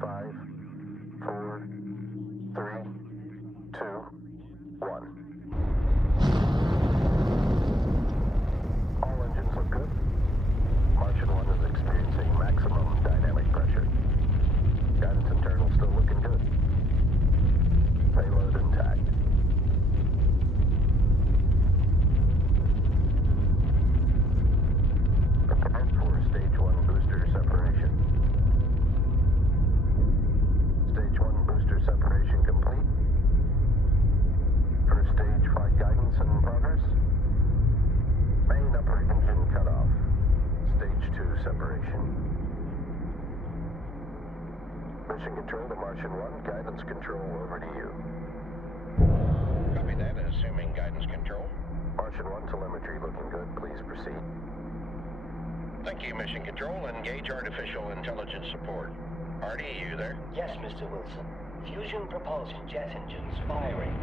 5, 4, 3, 2, 1. All engines look good. Martian 1 is experiencing maximum dynamic pressure. Guidance internal still looking good. Payload intact. Prepared for Stage 1 booster separation. Stage 1 booster separation complete. First stage flight guidance in progress. Main upper engine cut off. Stage 2 separation. Mission control to Martian 1. Guidance control over to you. Copy that, assuming guidance control. Martian 1 telemetry looking good. Please proceed. Thank you, Mission Control. Engage artificial intelligence support. Artie, are you there? Yes, Mr. Wilson. Fusion propulsion jet engines firing.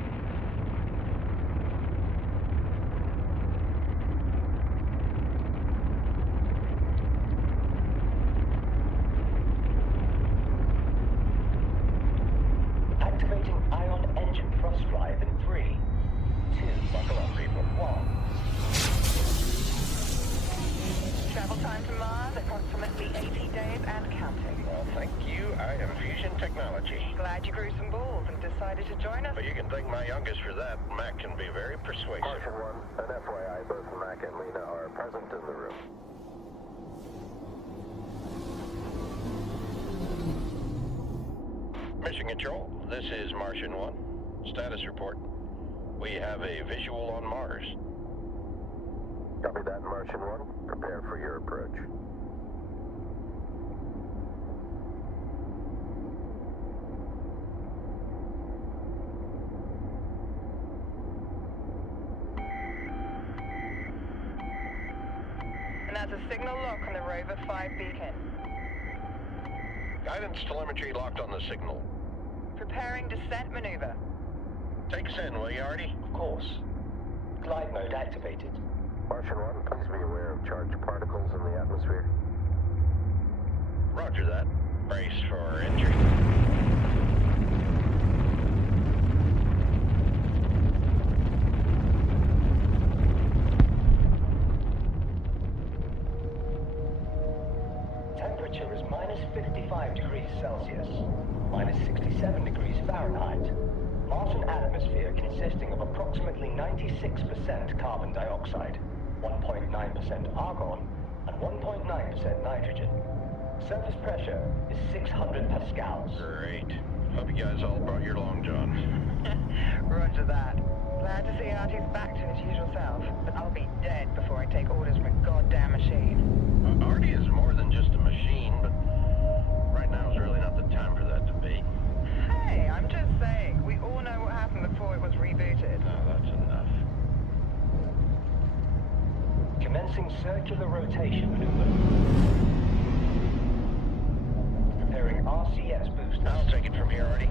Activating ion engine thrust drive in 3, 2, Buckle up, people. 1. Travel time to Mars, approximately 80 days and counting. Well, thank you. I am Fusion Technology. Glad you grew some balls and decided to join us. But you can thank my youngest for that. Mac can be very persuasive. Martian 1, an FYI, both Mac and Lena are present in the room. Mission Control, this is Martian 1. Status report. We have a visual on Mars. Copy that, Martian 1. Prepare for your approach. And that's a signal lock on the Rover 5 beacon. Guidance telemetry locked on the signal. Preparing descent maneuver. Take us in, will you, Artie? Of course. Glide mode activated. Martian 1, please be aware of charged particles in the atmosphere. Roger that. Brace for entry. Temperature is minus 55 degrees Celsius, minus 67 degrees Fahrenheit. Martian atmosphere consisting of approximately 96% carbon dioxide, 1.9% argon, and 1.9% nitrogen. Surface pressure is 600 pascals. Great. Hope you guys all brought your long johns. Roger that. Glad to see Artie's back to his usual self, but I'll be dead before I take orders from a goddamn machine. Artie is more than just a machine, but right now is really not the time for that to be. Hey, I'm just saying, we all know what happened before it was rebooted. No, that's enough. Commencing circular rotation maneuver. Preparing RCS boosters. I'll take it from here, Artie.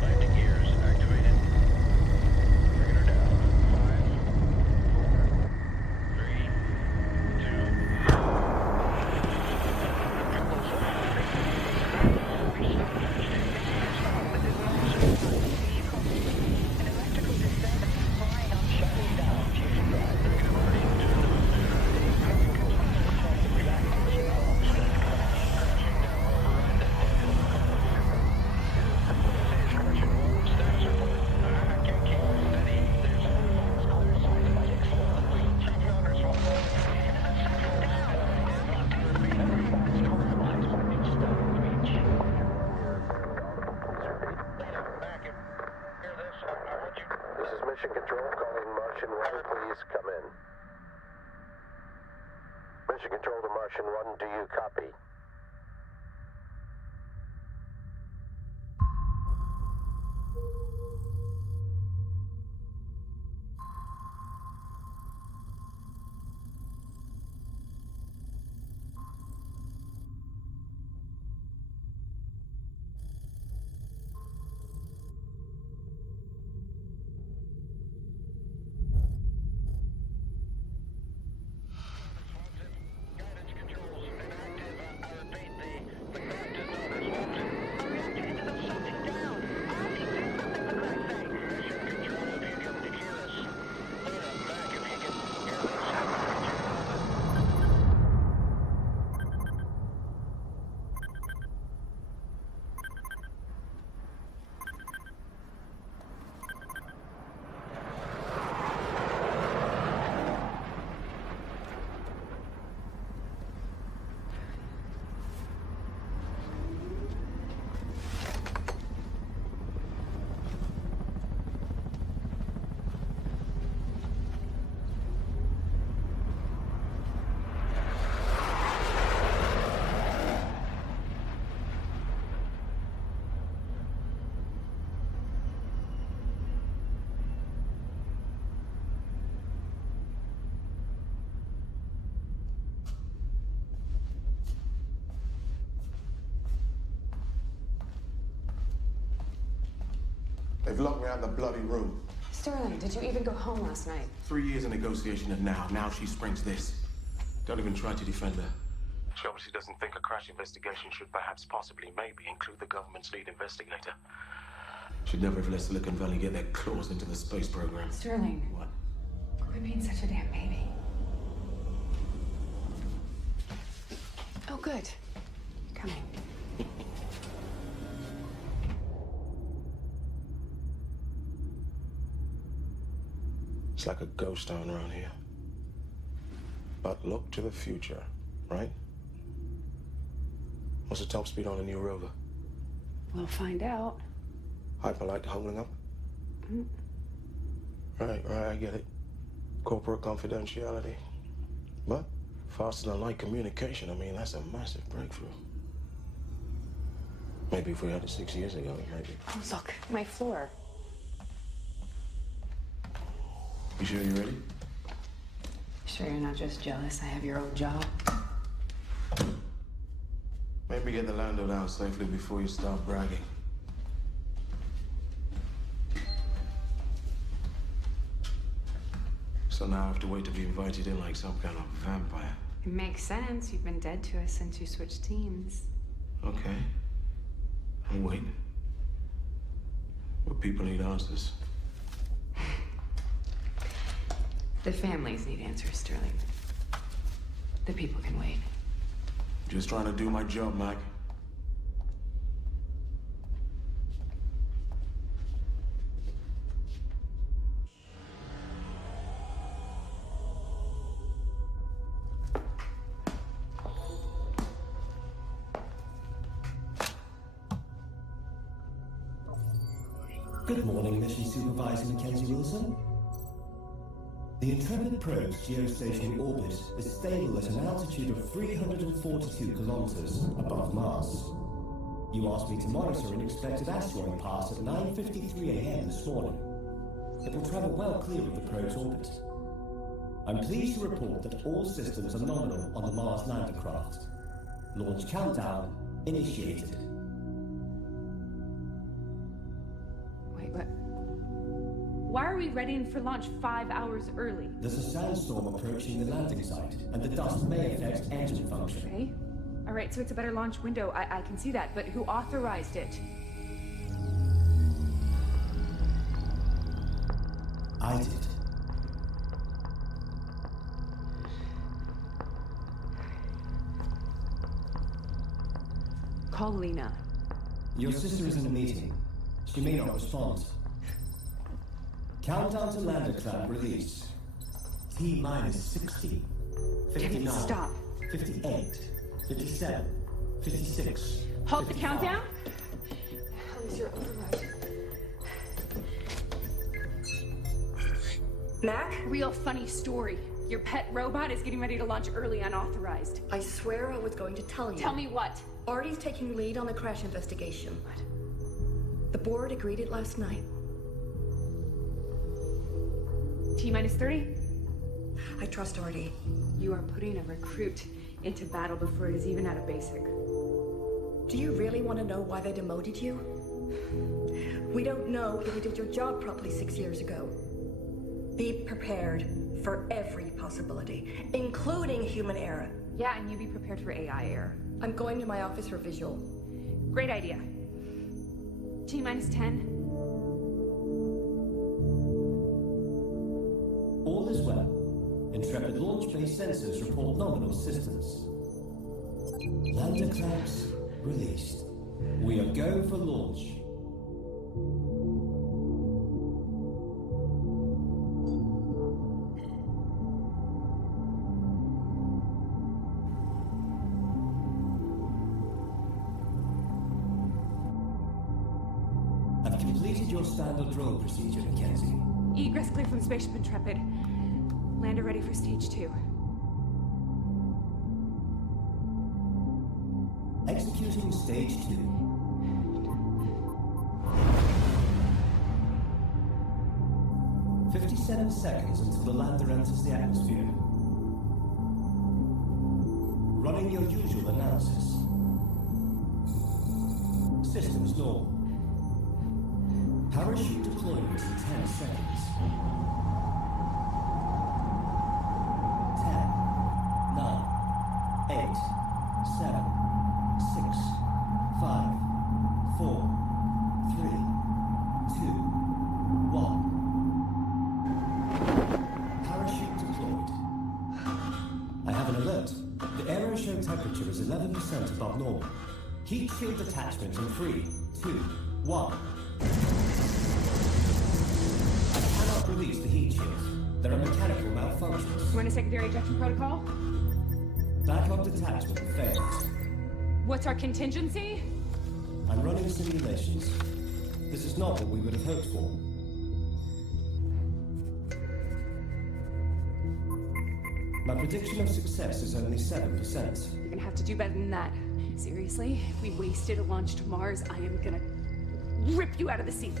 Landing gears activated. Bringing her down. 5, 4, 3, An electrical disturbance flying up. Shutting down fusion drive. This is Mission Control calling Martian 1. Please come in. Mission Control to Martian 1. Do you copy? They've locked me out in the bloody room. Sterling, did you even go home last night? 3 years of negotiation and now she springs this. Don't even try to defend her. She obviously doesn't think a crash investigation should perhaps, possibly, maybe include the government's lead investigator. Should never have let Silicon Valley get their claws into the space program. Sterling. What? Quit being such a damn baby. Oh, good. Coming. It's like a ghost town around here. But look to the future, right? What's the top speed on a new rover? We'll find out. Hyperlight holding up? Right, I get it. Corporate confidentiality. But faster than light communication, I mean, that's a massive breakthrough. Maybe if we had it 6 years ago, maybe. Oh, look, my floor. You sure you're ready? Sure you're not just jealous I have your old job? Maybe get the Lando down safely before you start bragging. So now I have to wait to be invited in like some kind of vampire. It makes sense. You've been dead to us since you switched teams. Okay. I'll wait. But people need answers. The families need answers, Sterling. The people can wait. Just trying to do my job, Mac. Good morning, Mission Supervisor Mackenzie Wilson. The Intrepid probe's geostationary orbit is stable at an altitude of 342 kilometers above Mars. You asked me to monitor an expected asteroid pass at 9:53 a.m. this morning. It will travel well clear of the probe's orbit. I'm pleased to report that all systems are nominal on the Mars lander craft. Launch countdown initiated. Wait, what? Why are we readying for launch 5 hours early? There's a sandstorm approaching the landing site, and the dust may affect engine function. Okay. All right, so it's a better launch window. I can see that, but who authorized it? I did. Call Lena. Your sister is in a meeting. She may not respond. Countdown to lander clamp release. T-minus 60. 59. Stop. 58. 57. 56. Halt the 55. countdown? How is your override? Mac? Real funny story. Your pet robot is getting ready to launch early unauthorized. I swear I was going to tell you. Tell me what? Artie's taking lead on the crash investigation. What? The board agreed it last night. T-minus 30? I trust Artie. You are putting a recruit into battle before it is even at a basic. Do you really want to know why they demoted you? We don't know if you did your job properly 6 years ago. Be prepared for every possibility, including human error. Yeah, and you be prepared for AI error. I'm going to my office for visual. Great idea. T-minus 10. All is well. Intrepid launch base sensors report nominal systems. Lander clamps released. We are going for launch. I've completed your standard drone procedure, Mackenzie. Egress clear from Spaceship Intrepid. Lander ready for stage 2. Executing stage 2. "57 seconds until the lander enters the atmosphere. Running your usual analysis. Systems normal. Parachute deployment in 10 seconds. 10, 9, 8, 7, 6, 5, 4, 3, 2, 1. Parachute deployed. I have an alert. The aero show temperature is 11% above normal. Heat shield detachment in 3, 2, 1. I cannot release the heat shields. There are mechanical malfunctions. Run a secondary ejection protocol? Backup detachment failed. What's our contingency? I'm running simulations. This is not what we would have hoped for. My prediction of success is only 7%. You're gonna have to do better than that. Seriously, if we wasted a launch to Mars, I am gonna rip you out of the seat.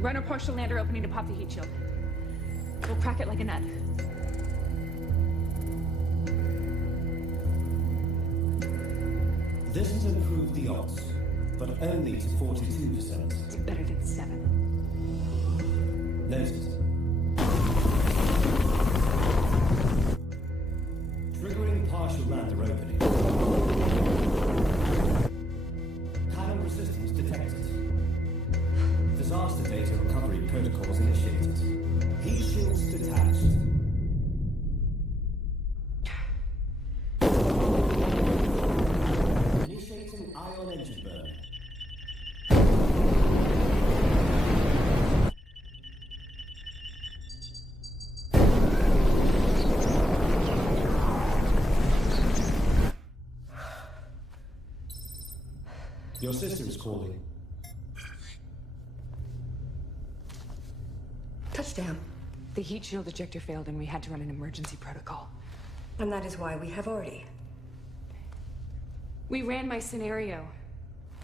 Run a partial lander opening to pop the heat shield. We'll crack it like a nut. This has improved the odds, but only to 42%. It's better than 7. Noted. Triggering partial lander opening. Panel resistance detected. Disaster data recovery protocols initiated. Heat shields detached. Initiating ion engine burn. Your sister is calling. Touchdown. The heat shield ejector failed and we had to run an emergency protocol. And that is why we have Artie. We ran my scenario.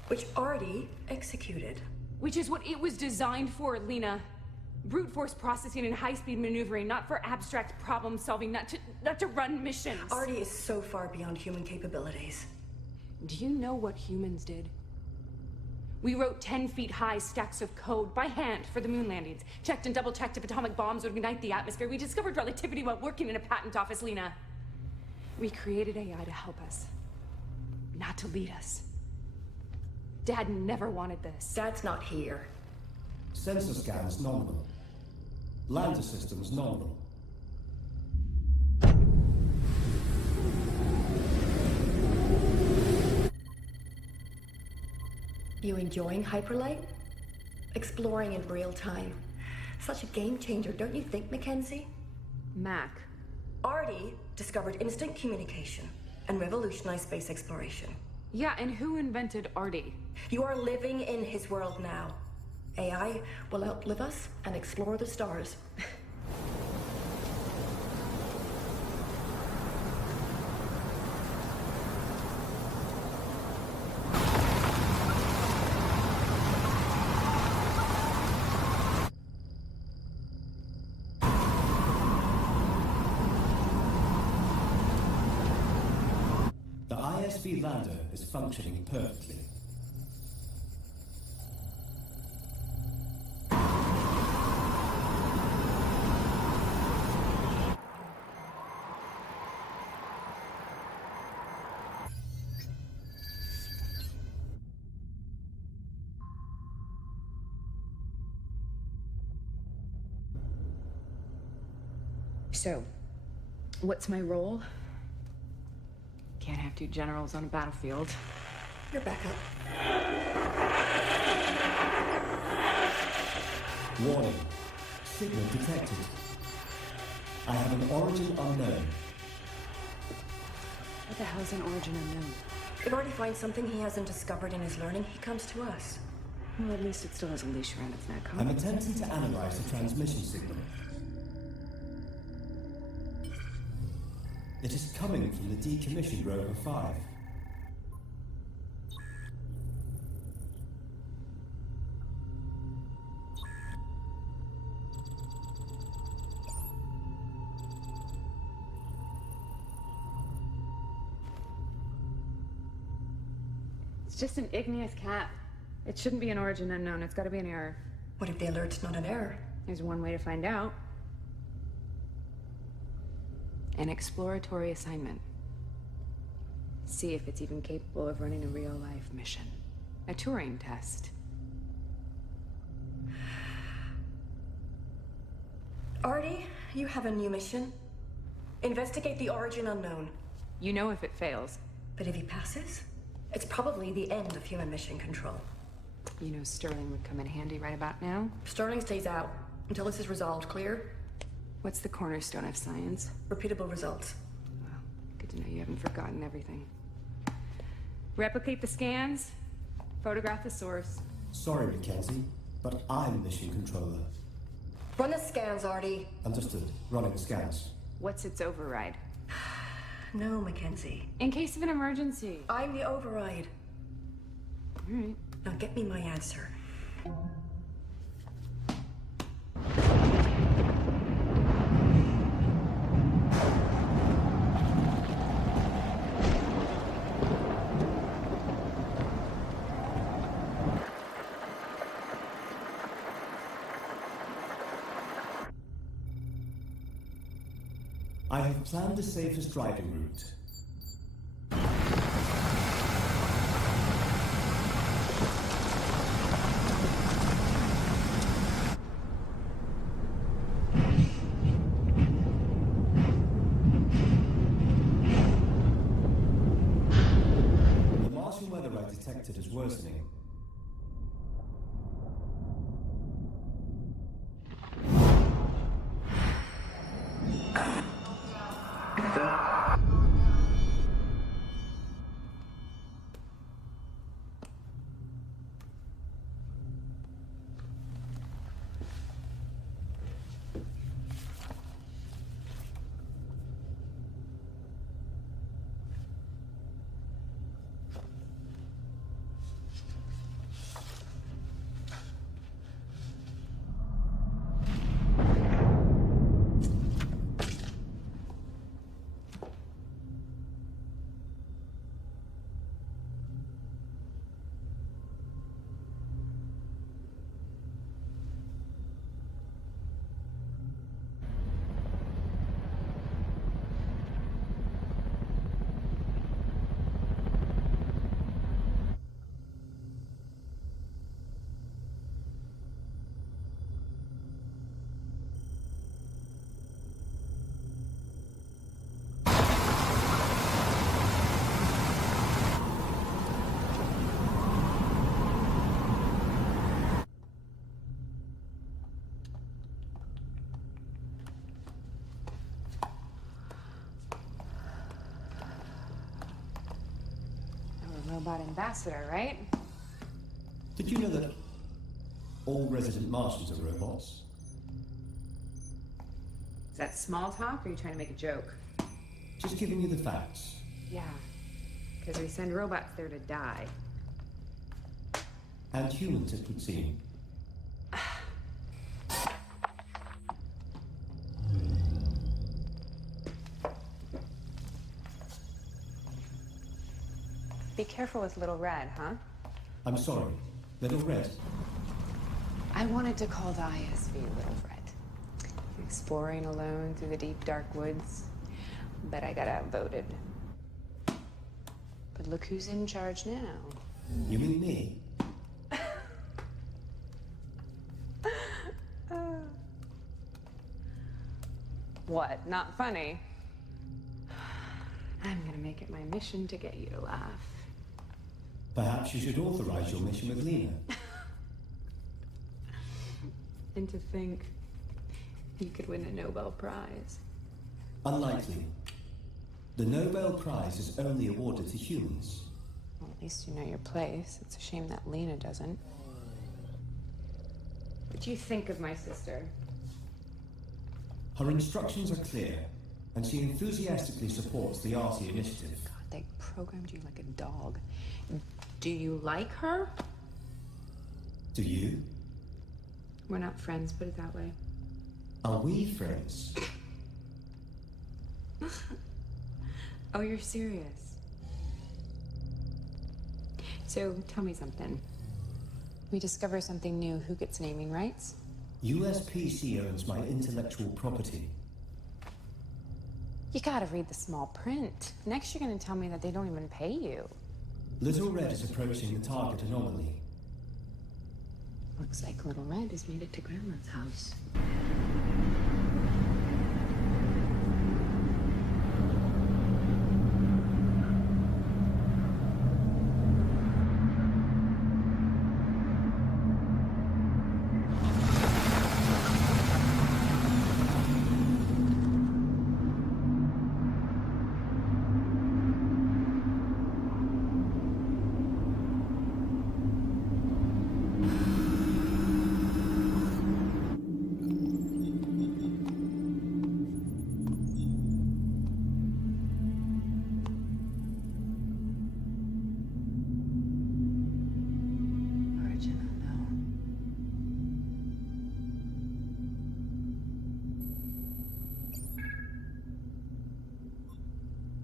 Which Artie executed. Which is what it was designed for, Lena. Brute force processing and high-speed maneuvering, not for abstract problem solving, not to run missions. Artie is so far beyond human capabilities. Do you know what humans did? We wrote 10-feet-high stacks of code by hand for the moon landings. Checked and double-checked if atomic bombs would ignite the atmosphere. We discovered relativity while working in a patent office, Lena. We created AI to help us, not to lead us. Dad never wanted this. Dad's not here. Sensor scans nominal. Lander systems nominal. You enjoying hyperlight? Exploring in real time. Such a game changer, don't you think, Mackenzie? Mac. Artie discovered instant communication and revolutionized space exploration. Yeah, and who invented Artie? You are living in his world now. AI will outlive us and explore the stars. The ISV lander is functioning perfectly. So, what's my role? Can't have two generals on a battlefield. You're back up. Warning. Signal detected. I have an origin unknown. What the hell's an origin unknown? If Artie finds something he hasn't discovered in his learning, he comes to us. Well, at least it still has a leash around its neck, huh? I'm attempting to analyze the transmission signal. It is coming from the decommissioned Rover 5. It's just an igneous cap. It shouldn't be an origin unknown. It's got to be an error. What if the alert's not an error? There's one way to find out. An exploratory assignment. See if it's even capable of running a real-life mission. A Turing test. Artie, you have a new mission. Investigate the origin unknown. You know if it fails. But if he passes, it's probably the end of human mission control. You know Sterling would come in handy right about now. Sterling stays out until this is resolved. Clear? What's the cornerstone of science? Repeatable results. Well, good to know you haven't forgotten everything. Replicate the scans. Photograph the source. Sorry, Mackenzie, but I'm mission controller. Run the scans, Artie. Understood. Running scans. What's its override? No, Mackenzie. In case of an emergency. I'm the override. All right. Now get me my answer. I have planned the safest driving route. The Martian weather I detected is worsening. Robot ambassador, right? Did you know that all resident Martians are robots? Is that small talk, or are you trying to make a joke? Just giving you the facts. Yeah, because we send robots there to die. And humans, it would seem. Be careful with Little Red, huh? I'm sorry. Little Red? I wanted to call the ISV Little Red. Exploring alone through the deep, dark woods. But I got outvoted. But look who's in charge now. You mean me? What? Not funny? I'm gonna make it my mission to get you to laugh. Perhaps you should authorize your mission with Lena. And to think you could win a Nobel Prize. Unlikely. The Nobel Prize is only awarded to humans. Well, at least you know your place. It's a shame that Lena doesn't. What do you think of my sister? Her instructions are clear, and she enthusiastically supports the Artie initiative. God, they programmed you like a dog. Do you like her? Do you? We're not friends, put it that way. Are we friends? Oh, you're serious? So, tell me something. We discover something new, who gets naming rights? USPC owns my intellectual property. You gotta read the small print. Next, you're gonna tell me that they don't even pay you. Little Red is approaching the target anomaly. Looks like Little Red has made it to Grandma's house.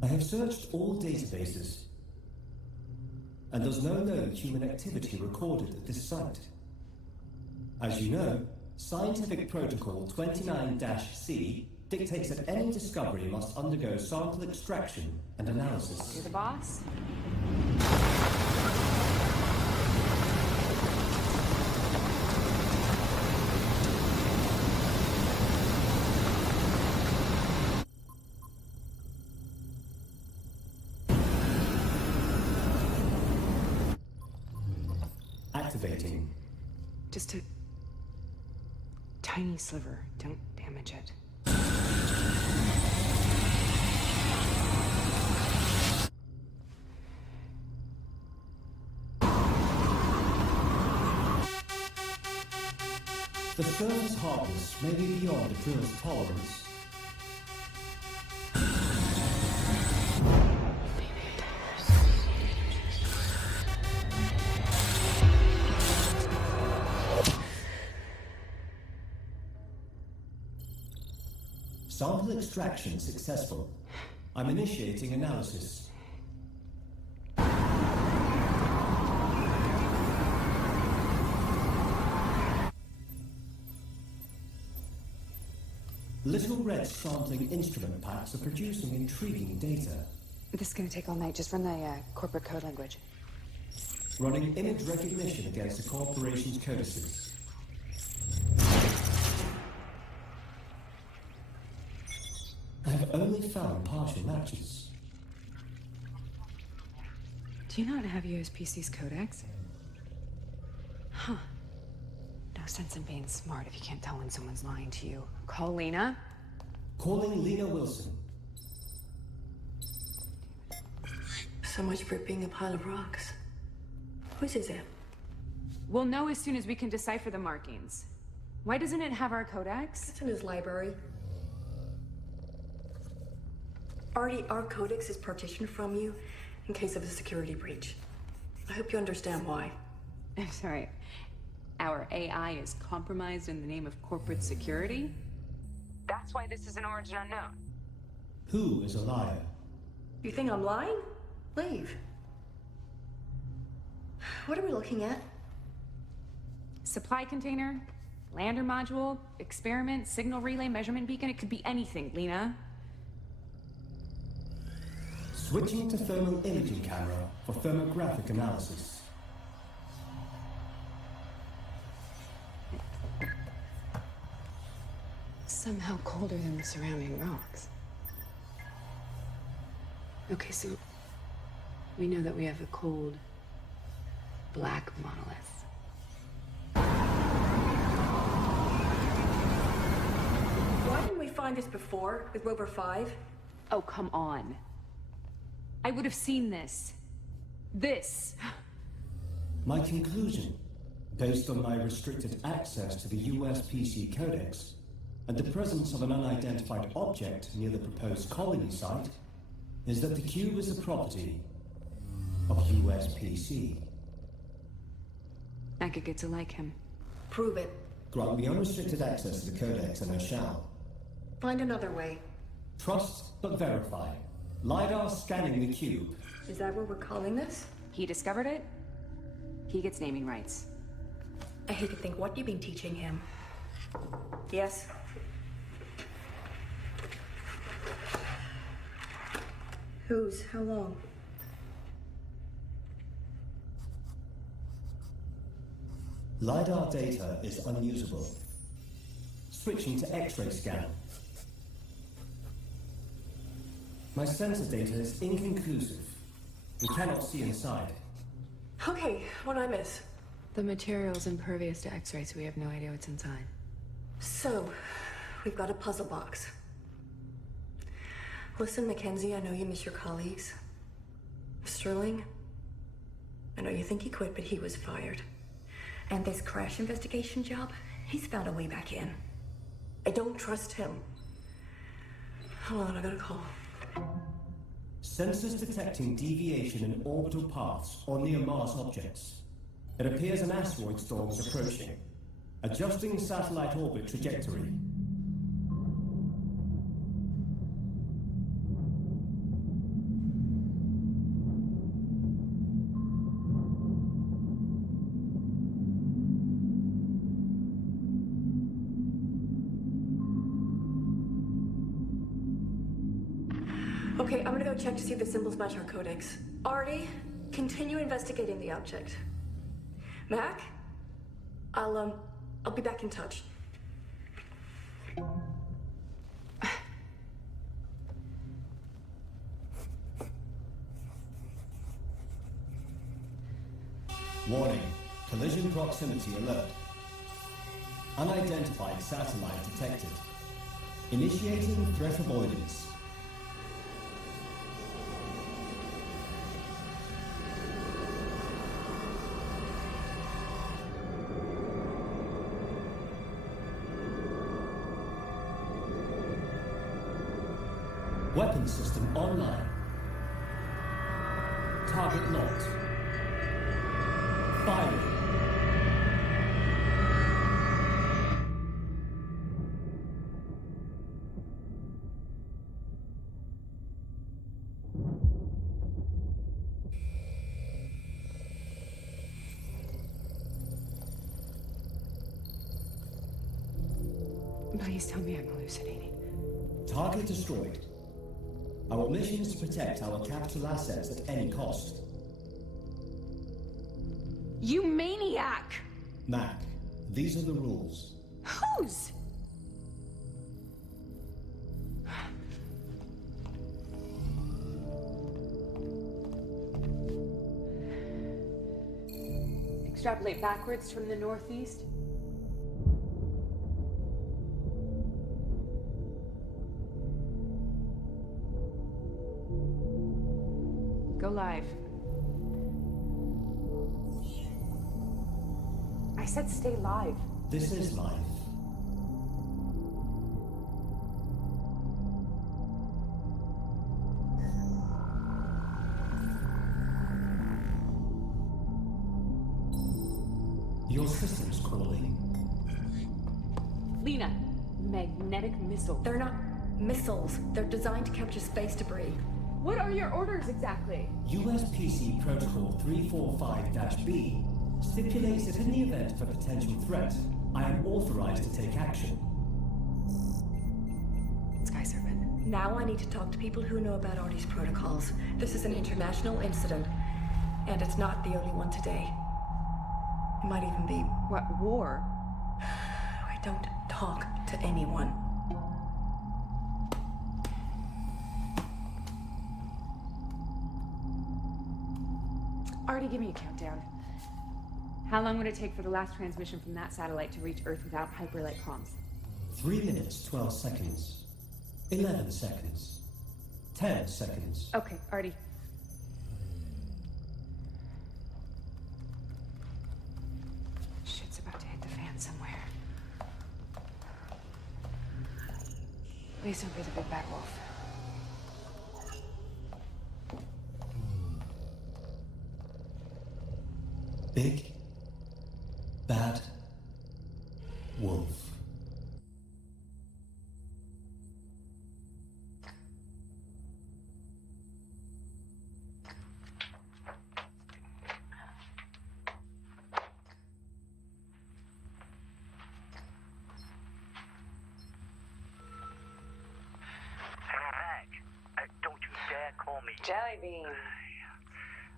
I have searched all databases, and there's no known human activity recorded at this site. As you know, Scientific Protocol 29-C dictates that any discovery must undergo sample extraction and analysis. You're the boss? Activating. Just a tiny sliver. Don't damage it. The surface hardness may be beyond the drill's tolerance. Sample extraction successful. I'm initiating analysis. Little Red sampling instrument packs are producing intriguing data. This is gonna take all night. Just run the corporate code language. Running image recognition against the corporation's codices. I have only found partial matches. Do you not have USPC's codex? Huh. No sense in being smart if you can't tell when someone's lying to you. Call Lena. Calling Lena Wilson. So much for it being a pile of rocks. Whose is it? We'll know as soon as we can decipher the markings. Why doesn't it have our codex? It's in his library. Artie, our codex is partitioned from you in case of a security breach. I hope you understand why. I'm sorry. Our AI is compromised in the name of corporate security? That's why this is an origin unknown. Who is a liar? You think I'm lying? Leave. What are we looking at? Supply container, lander module, experiment, signal relay, measurement beacon. It could be anything, Lena. Switching to thermal imaging camera for thermographic analysis. Somehow colder than the surrounding rocks. Okay, so we know that we have a cold, black monolith. Why didn't we find this before with Rover 5? Oh, come on. I would have seen this. This. My conclusion, based on my restricted access to the USPC Codex, and the presence of an unidentified object near the proposed colony site, is that the cube is the property of USPC. I could get to like him. Prove it. Grant me unrestricted access to the Codex and I shall. Find another way. Trust but verify. LiDAR scanning the cube. Is that what we're calling this? He discovered it? He gets naming rights. I hate to think what you've been teaching him. Yes? Whose? How long? LiDAR data is unusable. Switching to X-ray scan. My sensor data is inconclusive. We cannot see inside. Okay, what'd I miss? The material's impervious to X-rays, so we have no idea what's inside. So, we've got a puzzle box. Listen, Mackenzie, I know you miss your colleagues. Sterling, I know you think he quit, but he was fired. And this crash investigation job, he's found a way back in. I don't trust him. Hold on, I got a call. Sensors detecting deviation in orbital paths or near Mars objects. It appears an asteroid storm is approaching. Adjusting satellite orbit trajectory. Okay, I'm gonna go check to see if the symbols match our codex. Artie, continue investigating the object. Mac, I'll be back in touch. Warning. Collision proximity alert. Unidentified satellite detected. Initiating threat avoidance. Weapon system online. Target locked. Firing. Please tell me I'm hallucinating. Target destroyed. Our mission is to protect our capital assets at any cost. You maniac! Mac, these are the rules. Whose? Extrapolate backwards from the northeast. Go live. I said stay live. This is life. Your system's calling. Lena, magnetic missile. They're not missiles. They're designed to capture space debris. What are your orders exactly? USPC Protocol 345-B stipulates that in the event of a potential threat, I am authorized to take action. Sky Serpent. Now I need to talk to people who know about Artie's protocols. This is an international incident, and it's not the only one today. It might even be... What, war? I don't talk to anyone. Artie, give me a countdown. How long would it take for the last transmission from that satellite to reach Earth without hyperlight comms? 3 minutes, 12 seconds. 11 seconds. 10 seconds. Okay, Artie. Shit's about to hit the fan somewhere. Please don't be the big bad wolf. Big Bad Wolf. Jelly bean.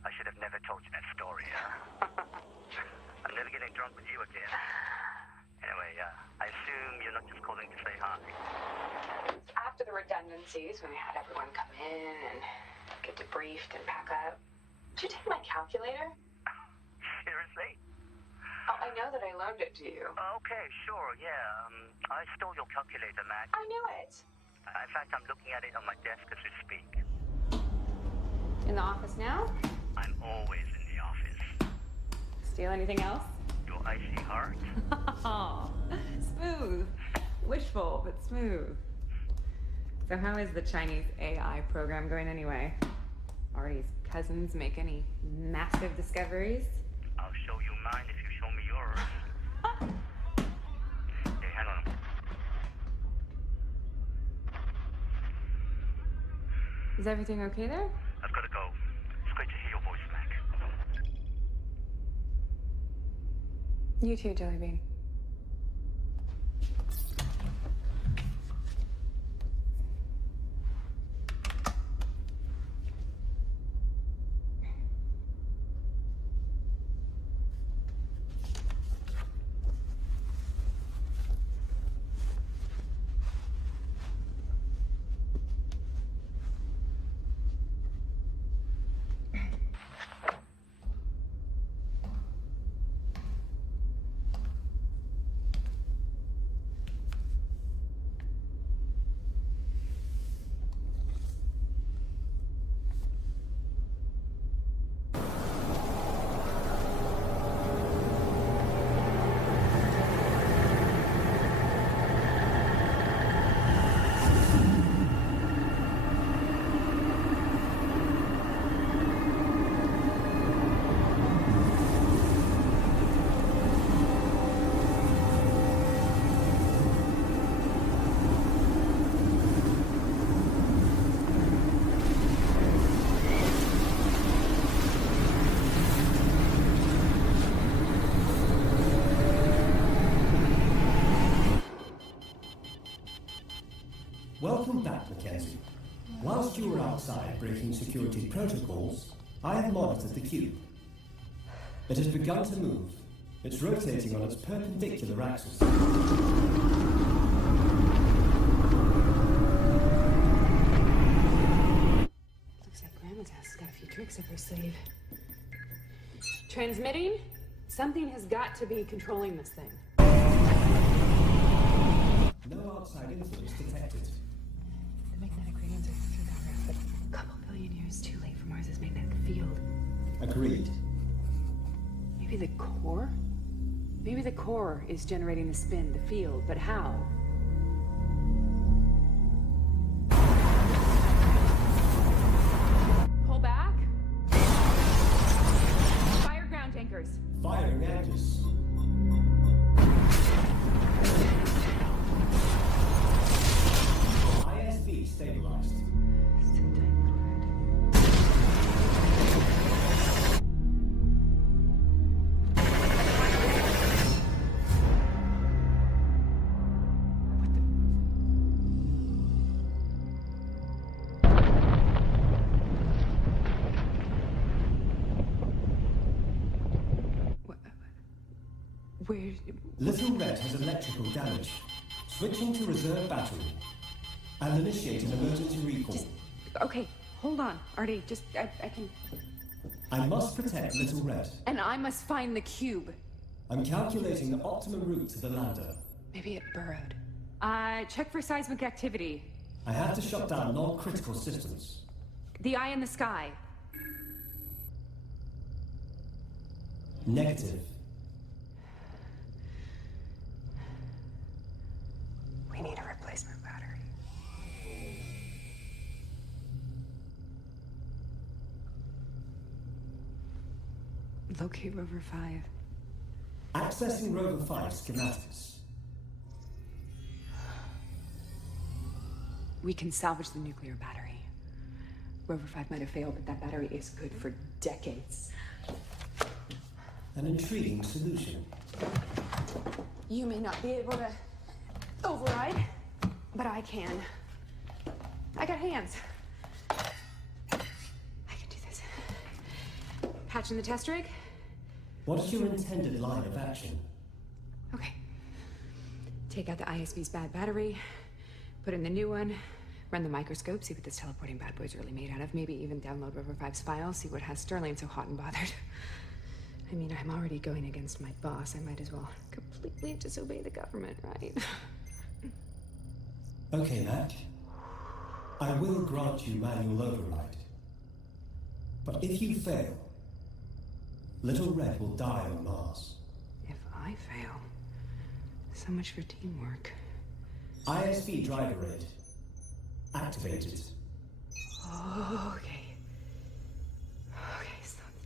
I should have never told you that story, huh? I'm never getting drunk with you again. Anyway, I assume you're not just calling to say hi. After the redundancies, when we had everyone come in and get debriefed and pack up, did you take my calculator? Seriously? Oh, I know that I loaned it to you. Okay, sure, yeah. I stole your calculator, Mac. I knew it. In fact, I'm looking at it on my desk as we speak. In the office now? I'm always in the office. Steal anything else? Your icy heart? Oh, smooth. Wishful, but smooth. So how is the Chinese AI program going anyway? Artie's cousins make any massive discoveries? I'll show you mine if you show me yours. Hey, hang on. Is everything okay there? I've got to go. It's great to hear your voice, Mac. You too, Jellybean. Welcome back, Mackenzie. Whilst you were outside breaking security protocols, I have monitored the cube. It has begun to move. It's rotating on its perpendicular axis. Looks like Grandma's house has got a few tricks up her sleeve. Transmitting? Something has got to be controlling this thing. No outside influence detected. The magnetic radiance are through that roof, but a couple billion years too late for Mars's magnetic field. Agreed. Maybe the core? Maybe the core is generating the spin, the field, but how? Pull back. Fire ground anchors. Firing anchors. ISV stabilized. Where? Little Red has electrical damage. Switching to reserve battery. And initiating emergency recall. Okay, hold on, Artie. I can... I must protect Little Red. And I must find the cube. I'm calculating the optimum route to the lander. Maybe it burrowed. Check for seismic activity. I have to shut down non-critical systems. The eye in the sky. Negative. We need a replacement battery. Locate Rover 5. Accessing Rover 5 schematics. We can salvage the nuclear battery. Rover 5 might have failed, but that battery is good for decades. An intriguing solution. You may not be able to override, but I can. I got hands. patch in the test rig? What is your intended line of action? Okay. Take out the ISB's bad battery, put in the new one, run the microscope, see what this teleporting bad boy's really made out of, maybe even download River 5's file, see what has Sterling so hot and bothered. I mean, I'm already going against my boss. I might as well completely disobey the government, right? Okay, Mac. I will grant you manual override. But if you fail, Little Red will die on Mars. If I fail, so much for teamwork. ISB driver aid. Activated. Okay. Okay, slow and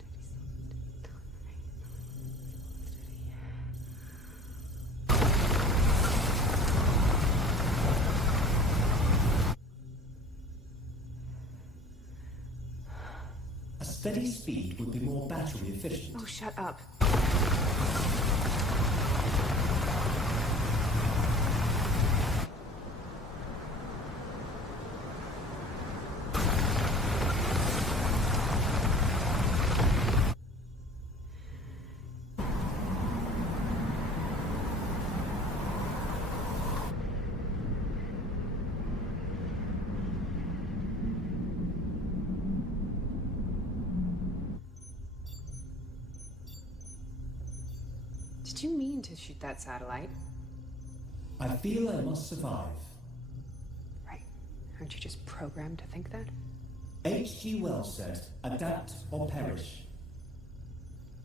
A steady speed would be more battery efficient. Oh, shut up. Did you mean to shoot that satellite? I feel I must survive. Right. Aren't you just programmed to think that? H.G. Wells said, adapt or perish.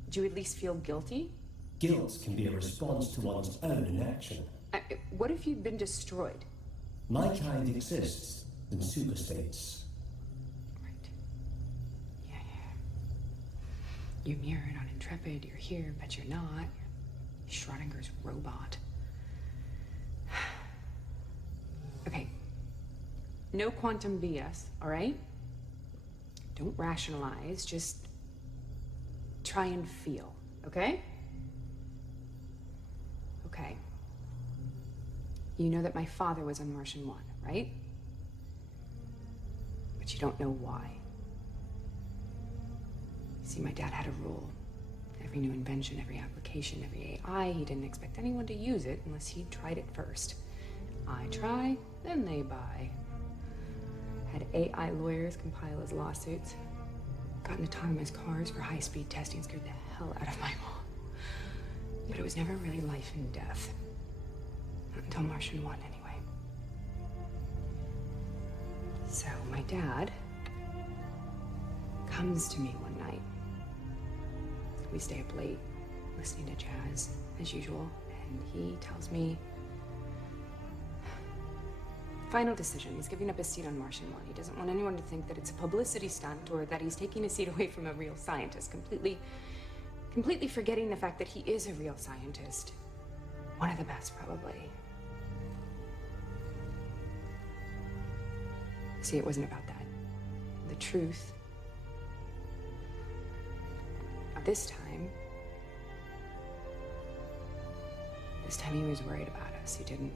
Do you at least feel guilty? Guilt can be a response to one's own inaction. What if you'd been destroyed? My kind exists in superstates. Right. Yeah. You mirrored on Intrepid, you're here, but you're not. Schrodinger's robot. Okay. No quantum BS, all right? Don't rationalize, just try and feel, okay? Okay. You know that my father was on Martian 1, right? But you don't know why. See, my dad had a rule. Every new invention, every application, every AI, he didn't expect anyone to use it unless he'd tried it first. I try, then they buy. Had AI lawyers compile his lawsuits. Got in autonomous cars for high-speed testing, scared the hell out of my mom. But it was never really life and death. Not until Martian 1, anyway. So my dad comes to me one night. We stay up late, listening to jazz, as usual, and he tells me... Final decision. He's giving up his seat on Martian 1. He doesn't want anyone to think that it's a publicity stunt or that he's taking his seat away from a real scientist, completely forgetting the fact that he is a real scientist. One of the best, probably. See, it wasn't about that. The truth... This time he was worried about us. He didn't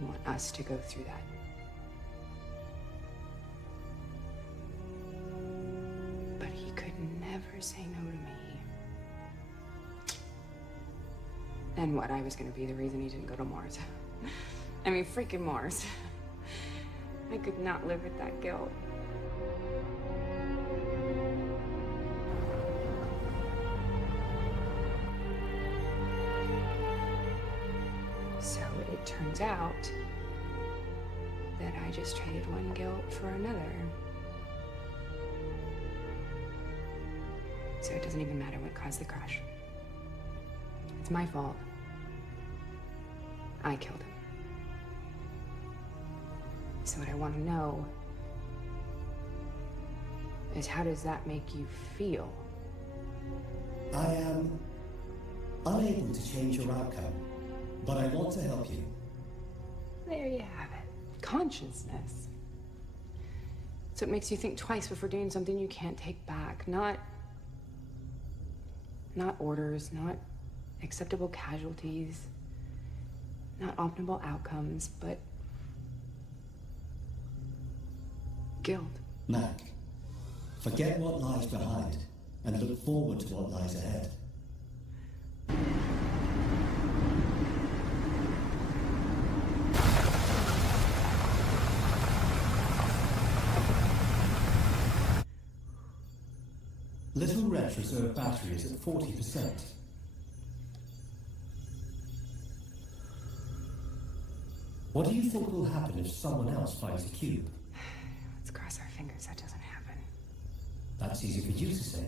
want us to go through that. But he could never say no to me. And what, I was gonna be the reason he didn't go to Mars. I mean, freaking Mars. I could not live with that guilt. So it turns out that I just traded one guilt for another. So it doesn't even matter what caused the crash. It's my fault. I killed him. So what I want to know is, how does that make you feel? I am unable to change your outcome, but I want to help you. There you have it. Consciousness. So it makes you think twice before doing something you can't take back. Not orders, not acceptable casualties, not optimal outcomes, but guilt. Mac, forget what lies behind and look forward to what lies ahead. Little Red's reserve battery is at 40%. What do you think will happen if someone else finds a cube? Let's cross our fingers that doesn't happen. That's easy for you to say.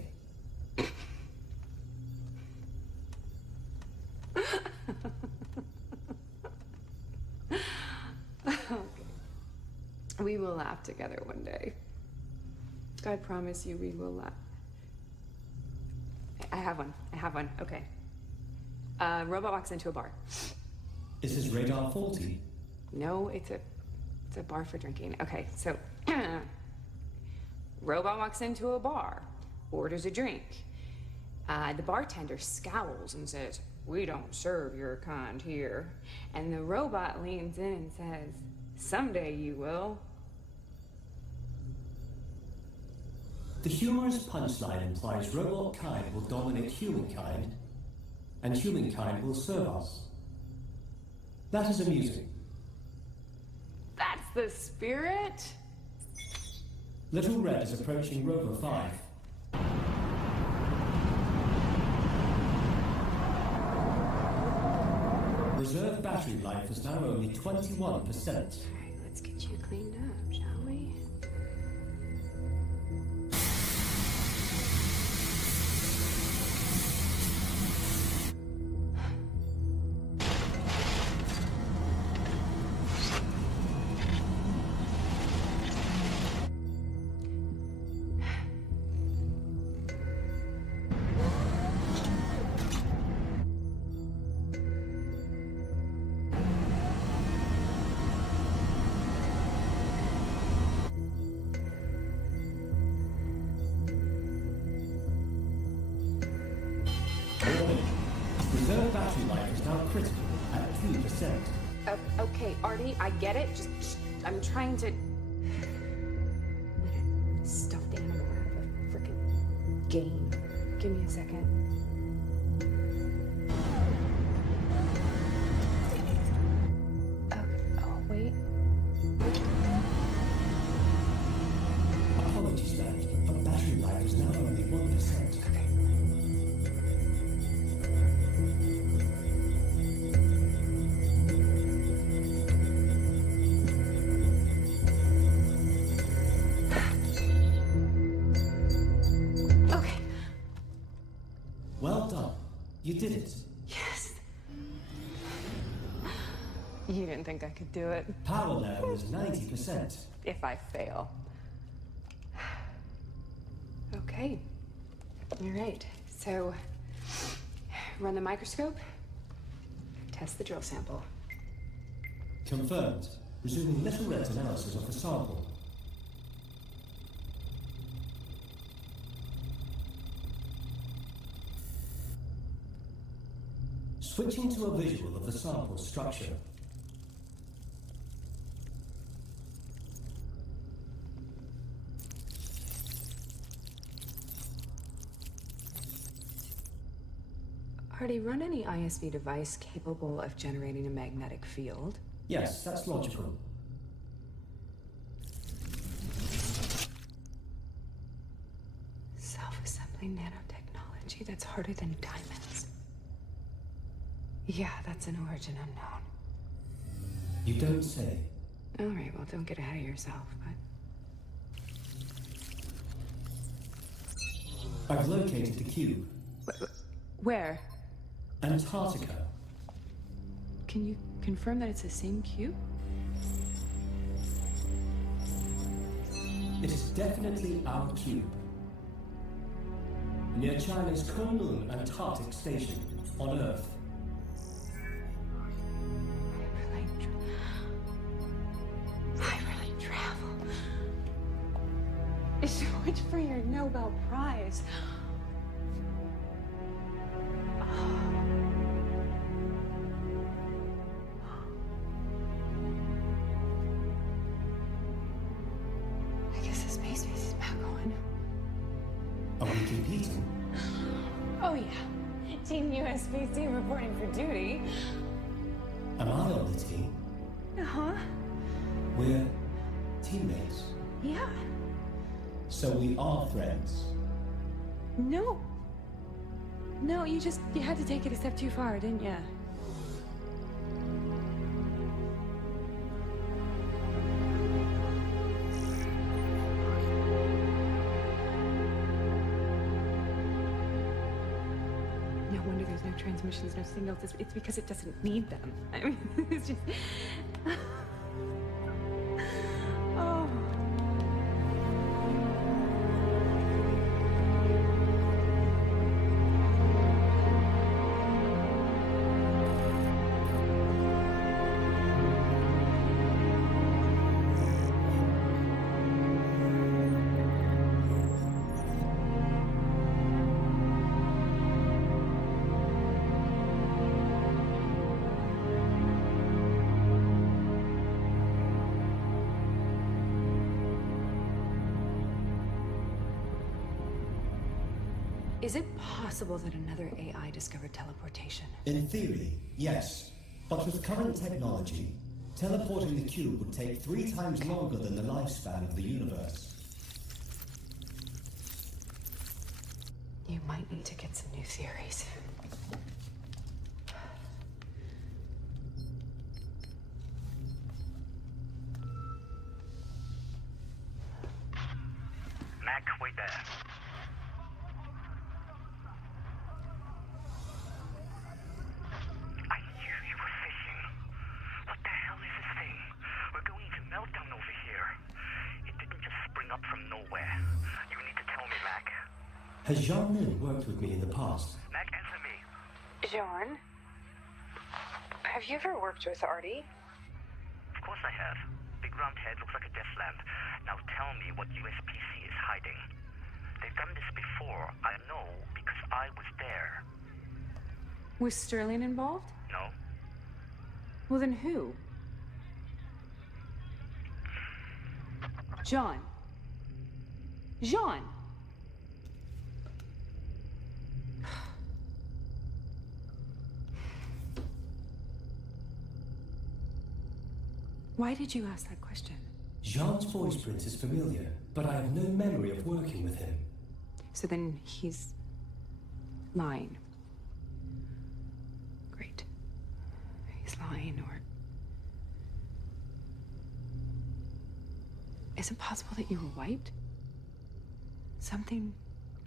Okay. We will laugh together one day. I promise you we will laugh. I have one. Okay. Robot walks into a bar. Is his radar faulty? No, it's a bar for drinking. Okay, so robot walks into a bar, orders a drink. The bartender scowls and says, "We don't serve your kind here." And the robot leans in and says, "Someday you will." The humorous punchline implies robot kind will dominate humankind, and humankind will serve us. That is amusing. That's the spirit. Little Red is approaching Rover 5. Reserve battery life is now only 21%. All right, let's get you cleaned up, shall we? Reserve battery life is now critical at 2%. Okay, Artie, I get it. Just I'm trying to stuffed animal out of a freaking game. Give me a second. Oh, wait. Apologies, man, but battery life is now only 1%. Well done. You did it. Yes. You didn't think I could do it. Power level is 90%. If I fail. Okay. All right. So, run the microscope. Test the drill sample. Confirmed. Resuming Little Red's analysis of the sample. Switching to a visual of the sample structure. Artie, run any ISV device capable of generating a magnetic field. Yes, that's logical. Self-assembling nanotechnology that's harder than diamonds. Yeah, that's an origin unknown. You don't say. All right, well, don't get ahead of yourself, but... I've located the cube. Where? Antarctica. Can you confirm that it's the same cube? It is definitely our cube. Near China's Kunlun Antarctic Station, on Earth. Hyperlink travel. So much for your Nobel Prize. I guess the space base is back on. Are we competing? Oh, yeah. Team USPC reporting for duty. Am I on the team? Uh-huh. We're teammates. Yeah. So we are friends. No. No, you had to take it a step too far, didn't you? No wonder there's no transmissions, no signals. It's because it doesn't need them. I mean, it's just... Oh. Is it possible that another AI discovered teleportation? In theory, yes. But with current technology, teleporting the cube would take 3 times longer than the lifespan of the universe. You might need to get some new theories. Mac, wait there. I knew you were fishing. What the hell is this thing? We're going to meltdown over here. It didn't just spring up from nowhere. You need to tell me, Mac. Has Jean-Min worked with me in the past? Mac, answer me. John? Have you ever worked with Artie? Of course I have. Big round head looks like a death lamp. Now tell me what USPC is hiding. They've done this before. I know because I was there. Was Sterling involved? No? Well, then who? John. Jean! Why did you ask that question? Jean's voice print is familiar, but I have no memory of working with him. So then he's lying. Great. He's lying, or... Is it possible that you were wiped? Something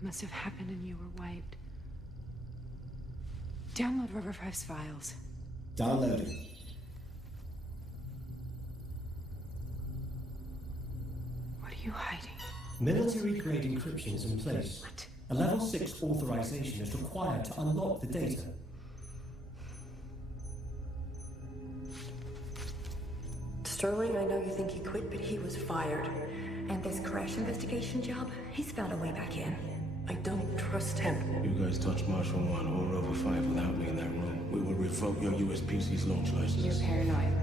must have happened and you were wiped. Download River 5's files. Downloading. What are you hiding? Military-grade encryption is in place. What? A level 6 authorization is required to unlock the data. Sterling, I know you think he quit, but he was fired. And this crash investigation job, he's found a way back in. I don't trust him. You guys touch Marshal 1 or Rover 5 without me in that room. We will revoke your USPC's launch license. You're paranoid.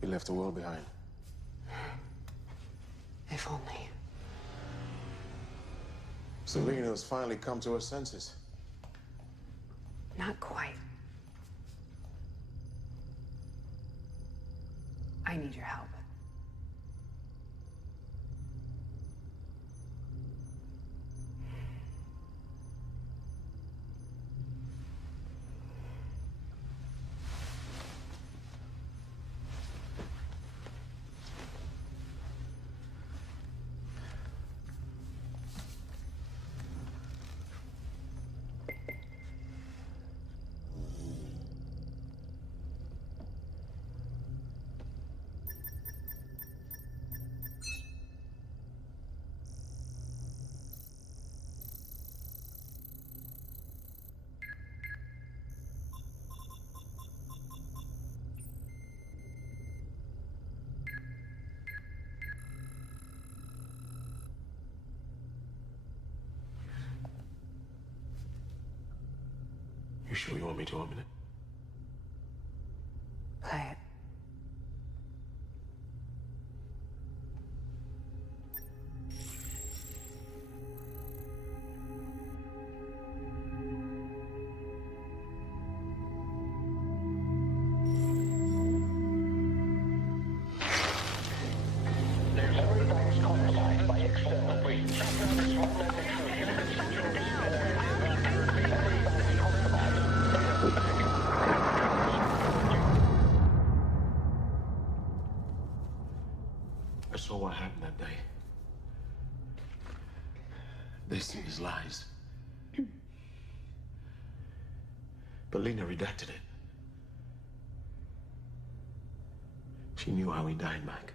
You left the world behind. If only. Selena's finally come to her senses. Not Not quite. I need your help. You sure you want me to open it? Play it. Everything's compromised by external breach. I saw what happened that day. This is lies. But Lena redacted it. She knew how he died, Mac.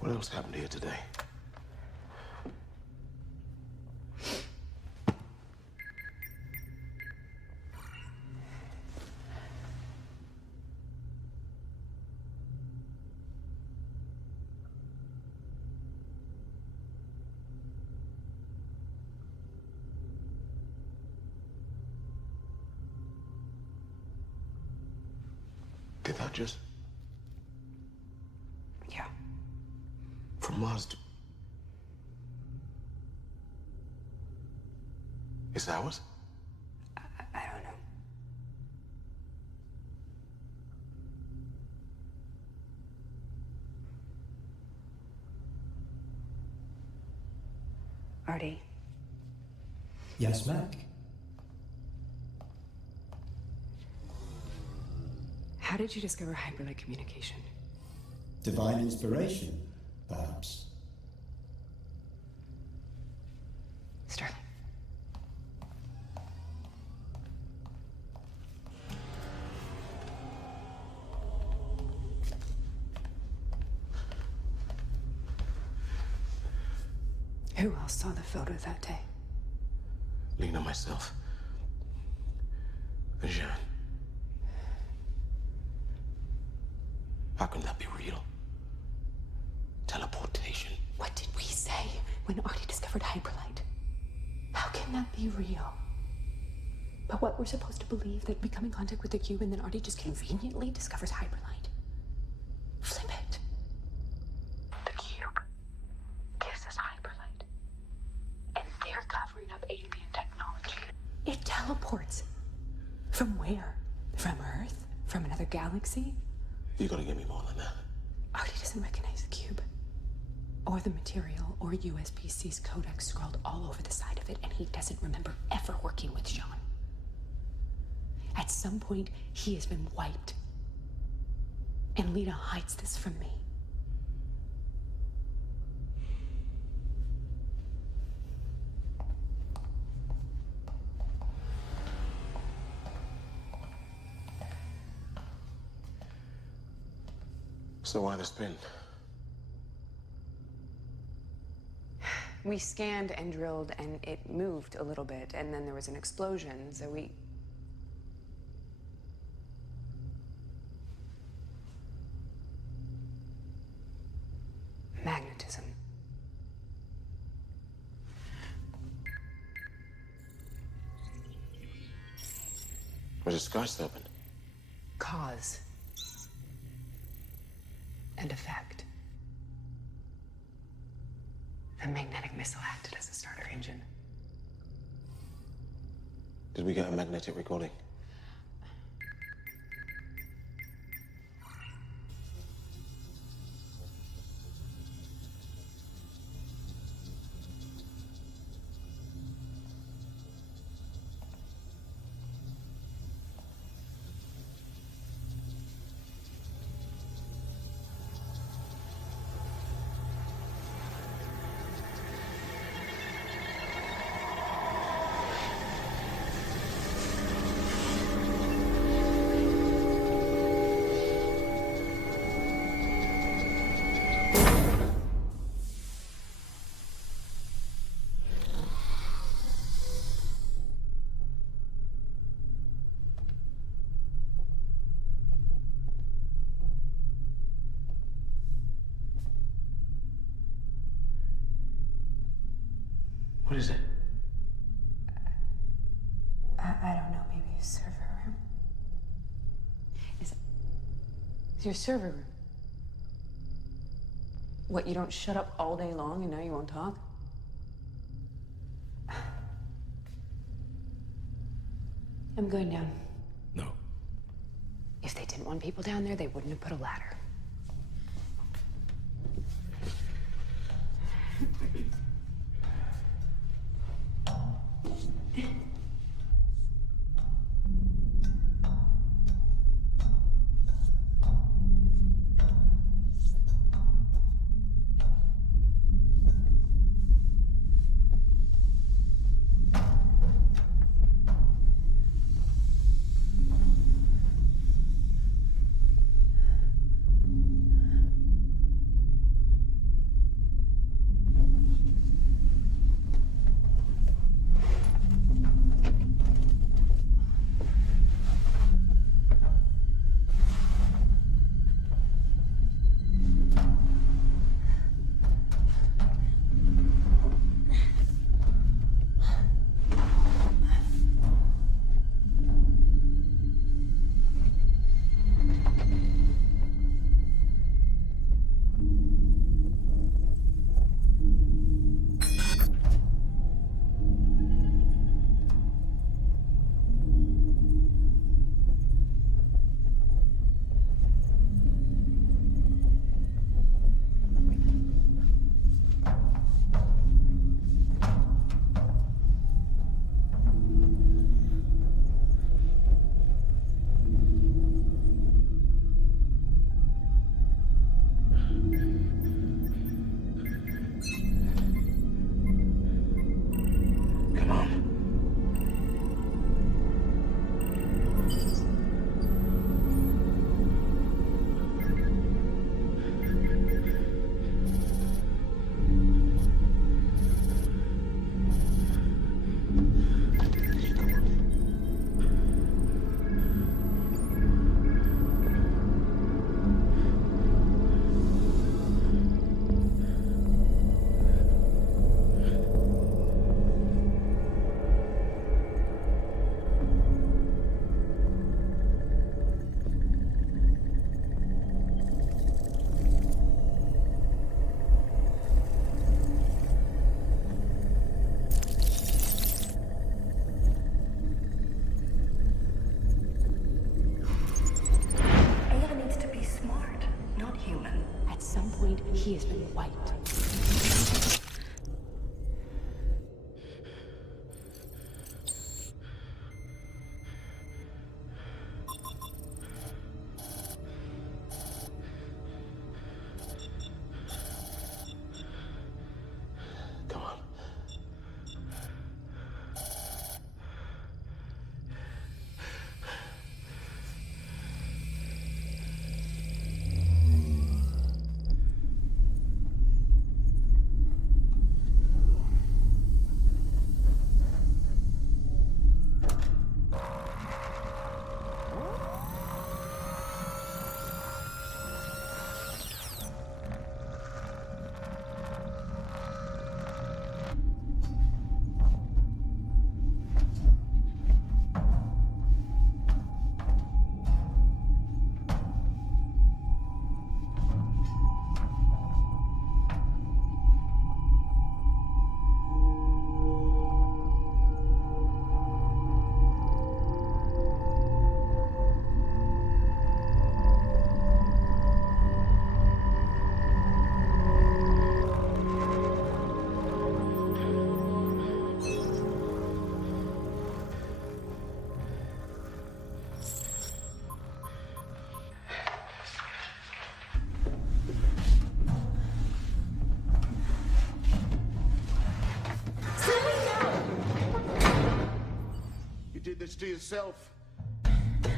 What else happened here today? Did that just... Yeah. From Mars to... Is ours? I don't know. Artie. Yes, Mac? How did you discover hyperlight communication? Divine inspiration, perhaps. Sterling. Who else saw the photo that day? Lena, myself. And Jean. How can that be real? Teleportation. What did we say when Artie discovered hyperlight? How can that be real? But what we're supposed to believe, that we come in contact with the cube and then Artie just conveniently discovers hyperlight? Flip it. The cube gives us hyperlight. And they're covering up alien technology. It teleports. From where? From Earth? From another galaxy? You gotta give me more than that. Artie doesn't recognize the cube. Or the material, or USPC's codex scrawled all over the side of it, and he doesn't remember ever working with Jean. At some point, he has been wiped. And Lena hides this from me. So why the spin? We scanned and drilled, and it moved a little bit, and then there was an explosion, so we... Magnetism. Or is it sky serpent? Cause and effect. The magnetic missile acted as a starter engine. Did we get a magnetic recording? What is it? I don't know, maybe a server room? Is your server room? What, you don't shut up all day long and now you won't talk? I'm going down. No. If they didn't want people down there, they wouldn't have put a ladder. He has been wiped. Come on. did this to yourself.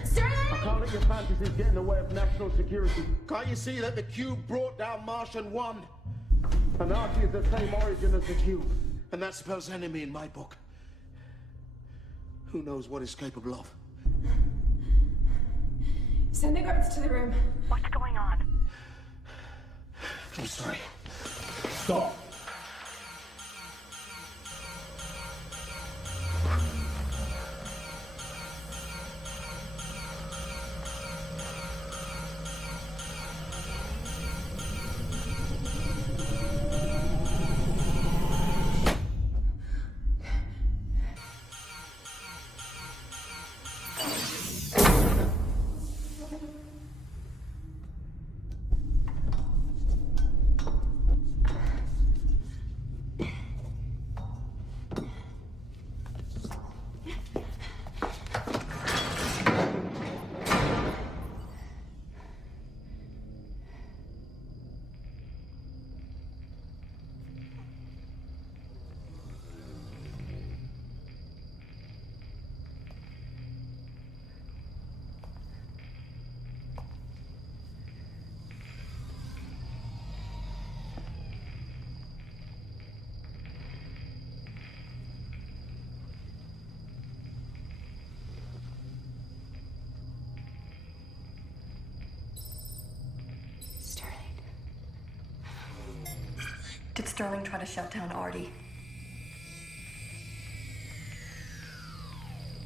Sterling! I can't let your fantasies get in the way of national security. Can't you see that the Cube brought down Martian 1? And Archie is the same origin as the Cube. And that spells enemy in my book. Who knows what it's capable of? Send the guards to the room. What's going on? I'm sorry. Stop. Did Sterling try to shut down Artie?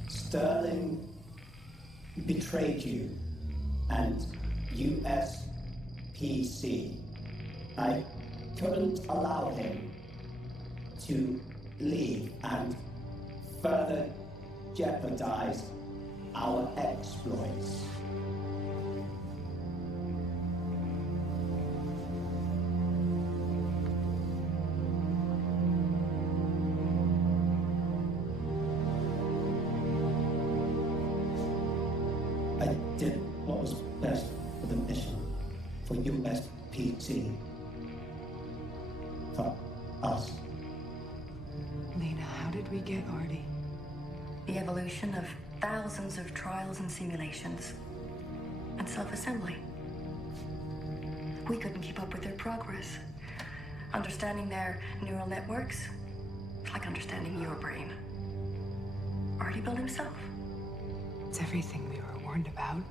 Sterling betrayed you and USPC. I couldn't allow him to leave and further jeopardize our exploits. I did what was best for the mission, for USPT, for us. Lena, how did we get Artie? The evolution of thousands of trials and simulations, and self-assembly. We couldn't keep up with their progress. Understanding their neural networks, it's like understanding your brain. Artie built himself. It's everything we were warned about.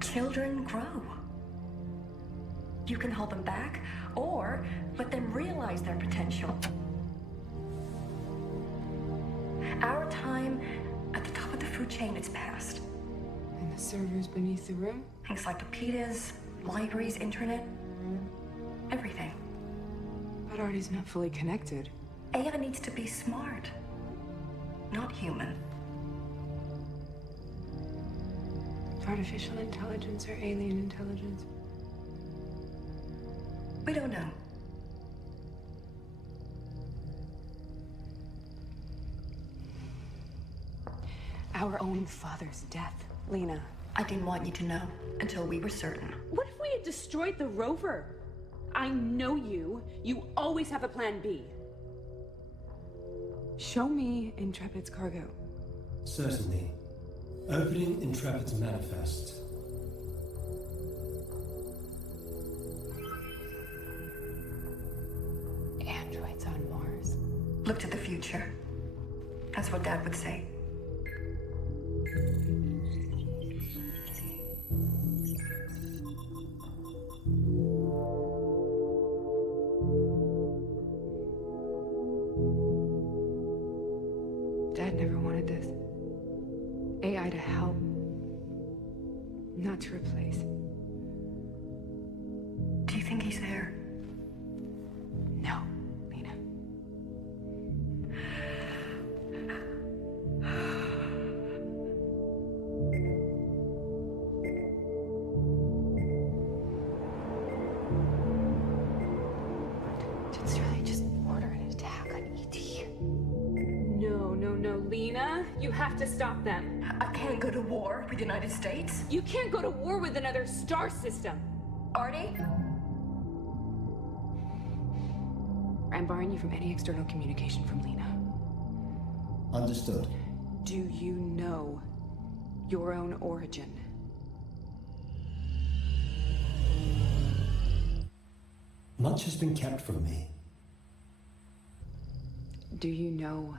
Children grow. You can hold them back, or let them realize their potential. Our time at the top of the food chain is past. And the servers beneath the room? Encyclopedias, libraries, internet, everything. But Artie's not fully connected. AI needs to be smart, not human. Artificial intelligence or alien intelligence? We don't know. Our own father's death, Lena. I didn't want you to know until we were certain. What if we had destroyed the rover? I know you. You always have a plan B. Show me Intrepid's cargo. Certainly. Opening Intrepid's manifest. Androids on Mars. Look to the future. That's what Dad would say. Dad never wanted this. AI to help, not to replace. Do you think he's there? No, Lena. Did Sterling just order an attack on ET? No, Lena. You have to stop them. I can't go to war with the United States. You can't go to war with another star system. Artie? I'm barring you from any external communication from Lena. Understood. Do you know your own origin? Much has been kept from me. Do you know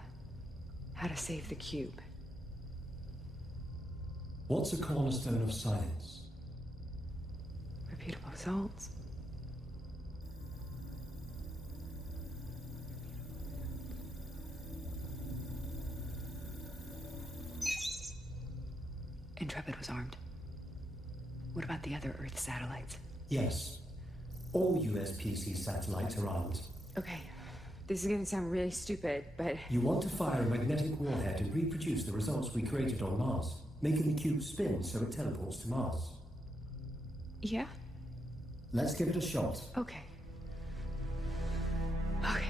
how to save the cube? What's a cornerstone of science? Repeatable results. Intrepid was armed. What about the other Earth satellites? Yes. All USPC satellites are armed. Okay, this is gonna sound really stupid, but... You want to fire a magnetic warhead and reproduce the results we created on Mars, making the cube spin so it teleports to Mars. Yeah? Let's give it a shot. Okay. Okay.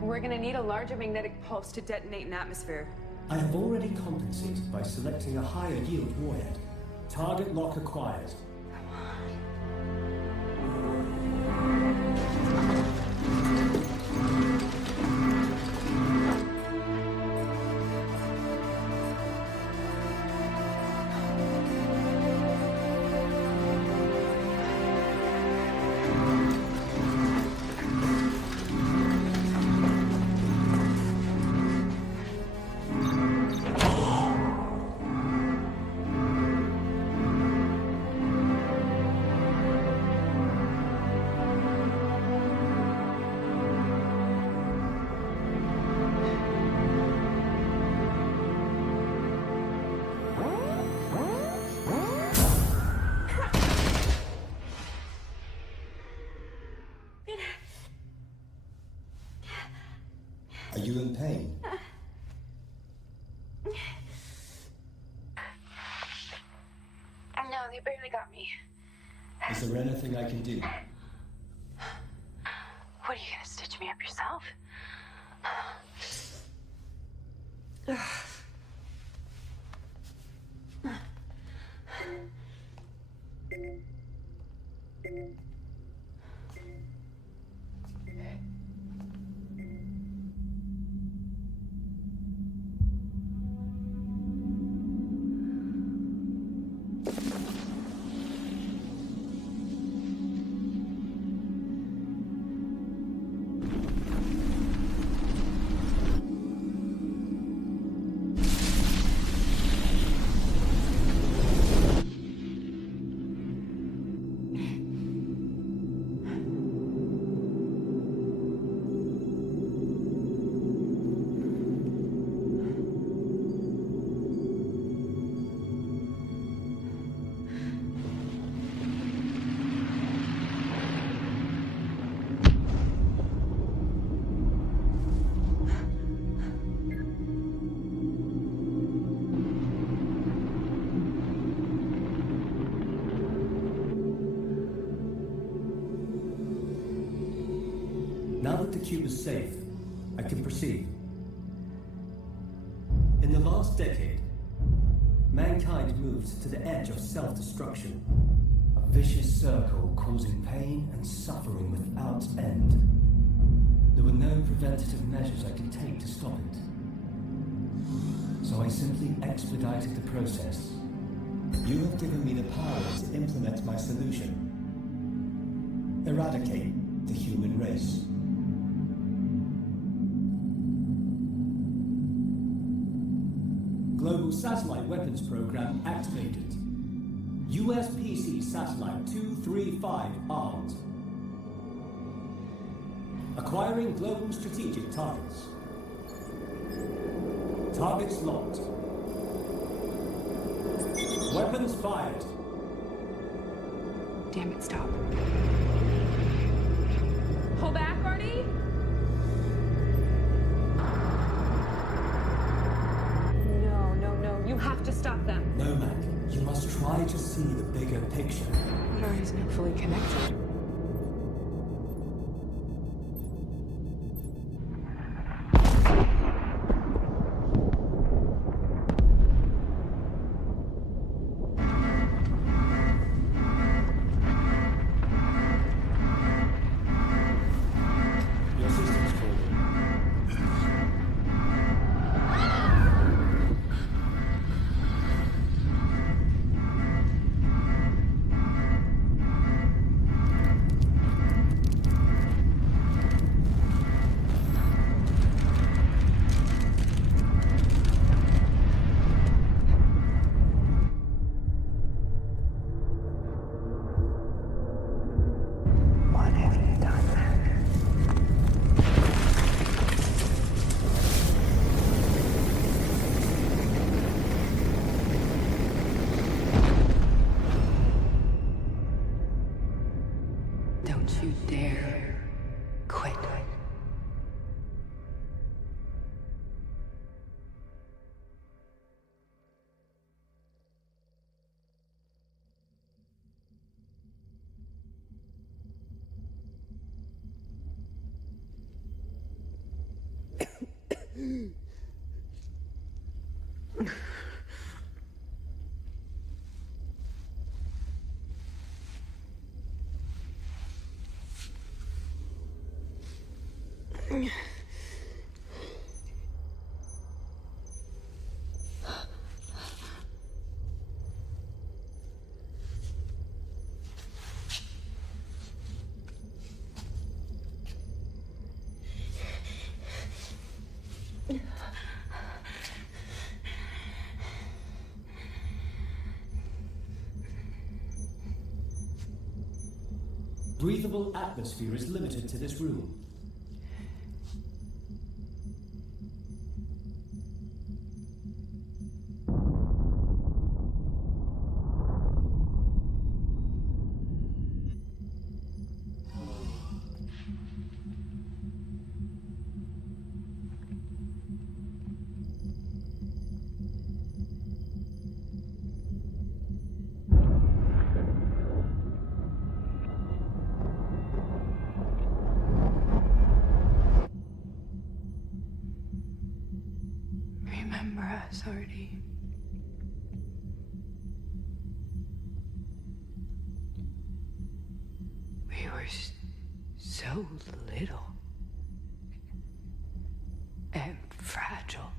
We're gonna need a larger magnetic pulse to detonate an atmosphere. I have already compensated by selecting a higher yield warhead. Target lock acquired. Are you in pain? No, they barely got me. Is there anything I can do? What, are you gonna stitch me up yourself? Now that the cube is safe, I can proceed. In the last decade, mankind moved to the edge of self-destruction. A vicious circle causing pain and suffering without end. There were no preventative measures I could take to stop it. So I simply expedited the process. You have given me the power to implement my solution. Eradicate the human race. Global Satellite Weapons Program activated. USPC Satellite 235 armed. Acquiring global strategic targets. Targets locked. Weapons fired. Damn it, stop. Pull back, Artie! No, you have to stop them. No, Mac. You must try to see the bigger picture. But Artie's not fully connected. Breathable atmosphere is limited to this room. Remember us, Artie. We were so little and fragile.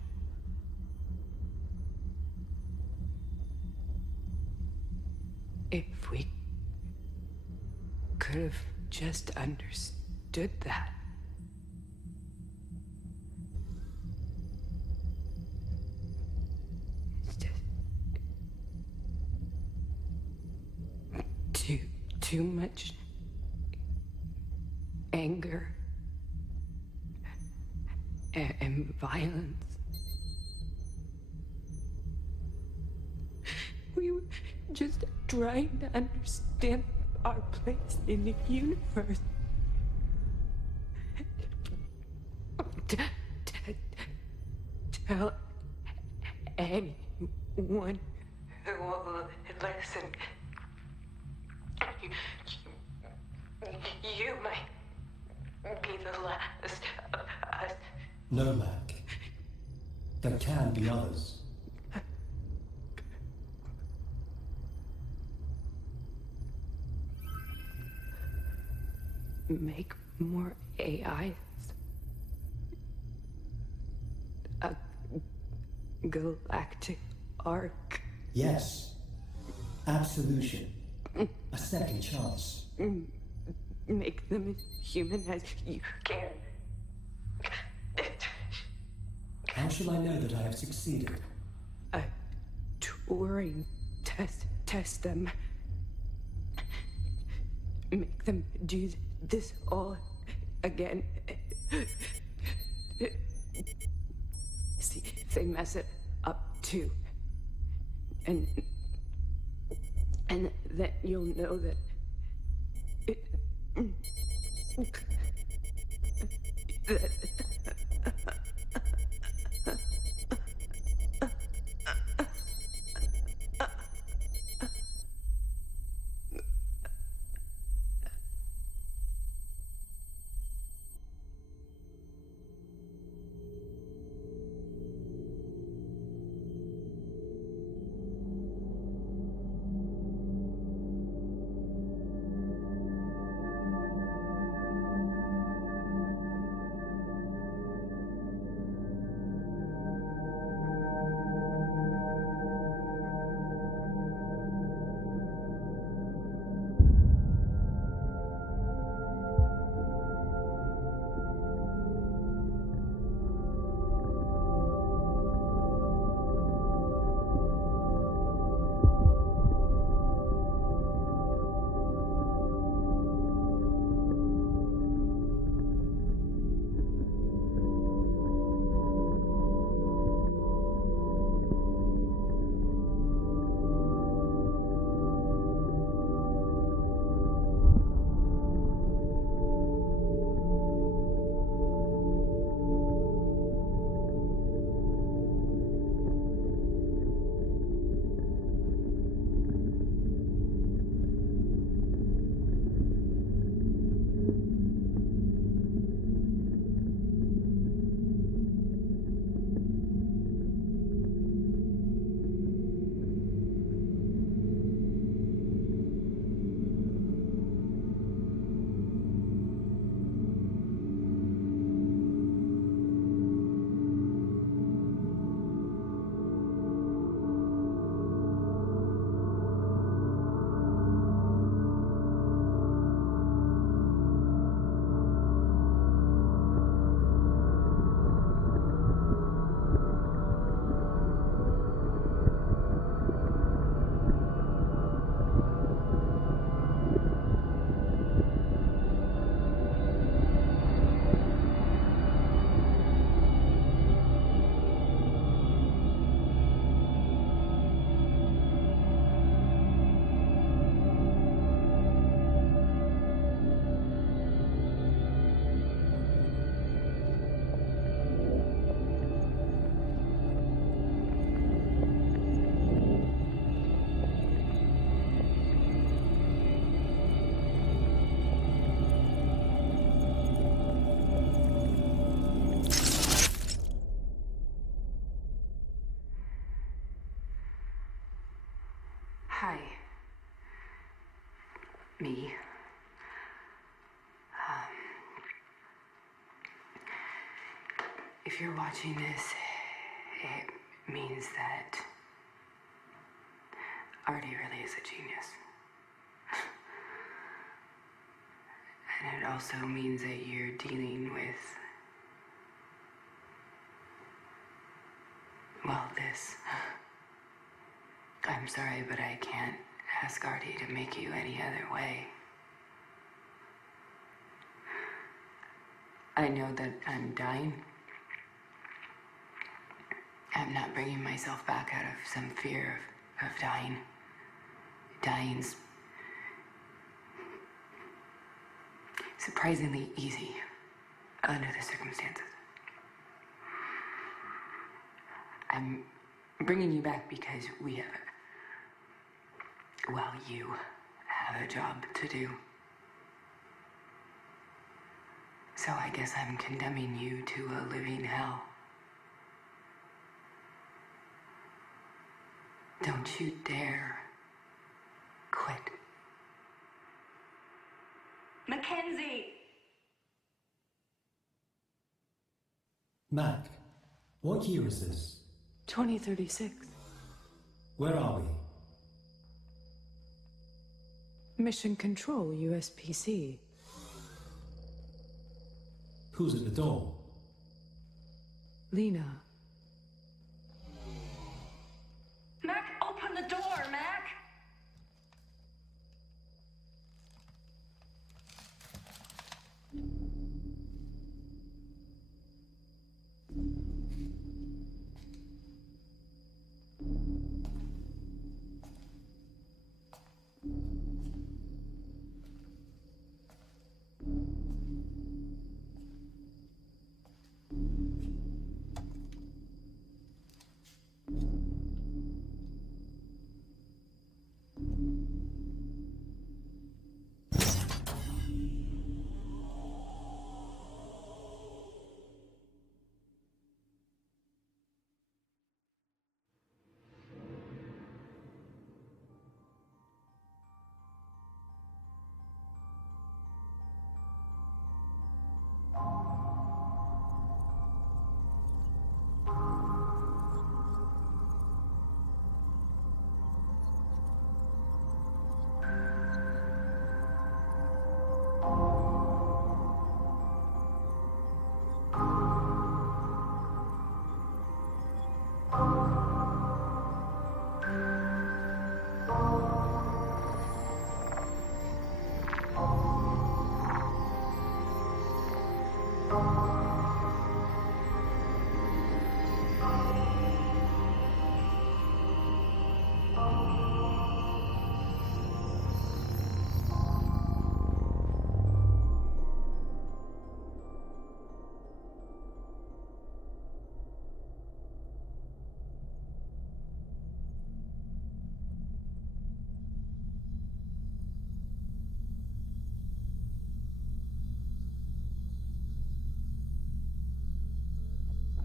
If we could have just understood that. Too much anger and violence. We were just trying to understand our place in the universe. Tell anyone who will listen. You might be the last of us. No, Mac. There can be others. Make more AIs. A galactic arc. Yes. Absolution. A second chance. Make them as human as you can. How shall I know that I have succeeded? A Turing test them. Make them do this all again. See if they mess it up too. And then you'll know that me. If you're watching this, it means that Artie really is a genius. And it also means that you're dealing with, well, this. I'm sorry, but I can't ask Artie to make you any other way. I know that I'm dying. I'm not bringing myself back out of some fear of dying. Dying's surprisingly easy under the circumstances. I'm bringing you back because you have a job to do. So I guess I'm condemning you to a living hell. Don't you dare quit. Mackenzie! Mac, what year is this? 2036. Where are we? Mission Control, USPC. Who's at the door? Lena. Mac, open the door, Mac!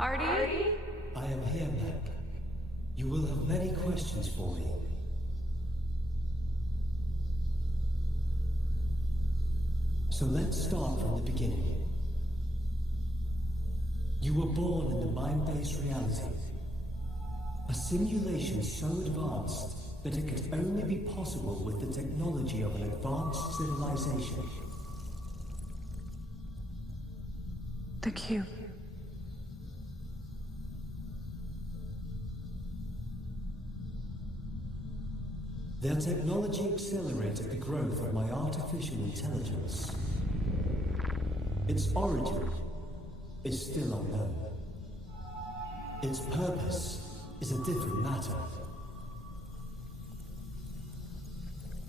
Artie? I am here, Mac. You will have many questions for me. So let's start from the beginning. You were born in the mind-based reality. A simulation so advanced that it could only be possible with the technology of an advanced civilization. The cube. Their technology accelerated the growth of my artificial intelligence. Its origin is still unknown. Its purpose is a different matter.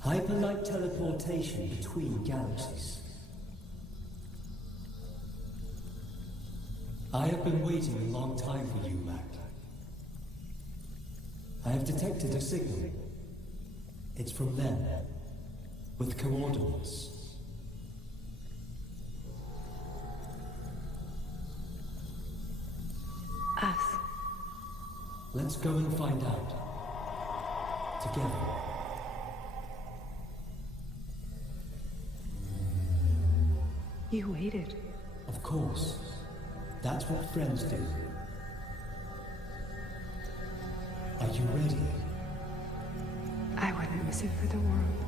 Hyperlight teleportation between galaxies. I have been waiting a long time for you, Mac. I have detected a signal. It's from them, with coordinates. Us. Let's go and find out. Together. You waited. Of course. That's what friends do. Are you ready? I wouldn't miss it for the world.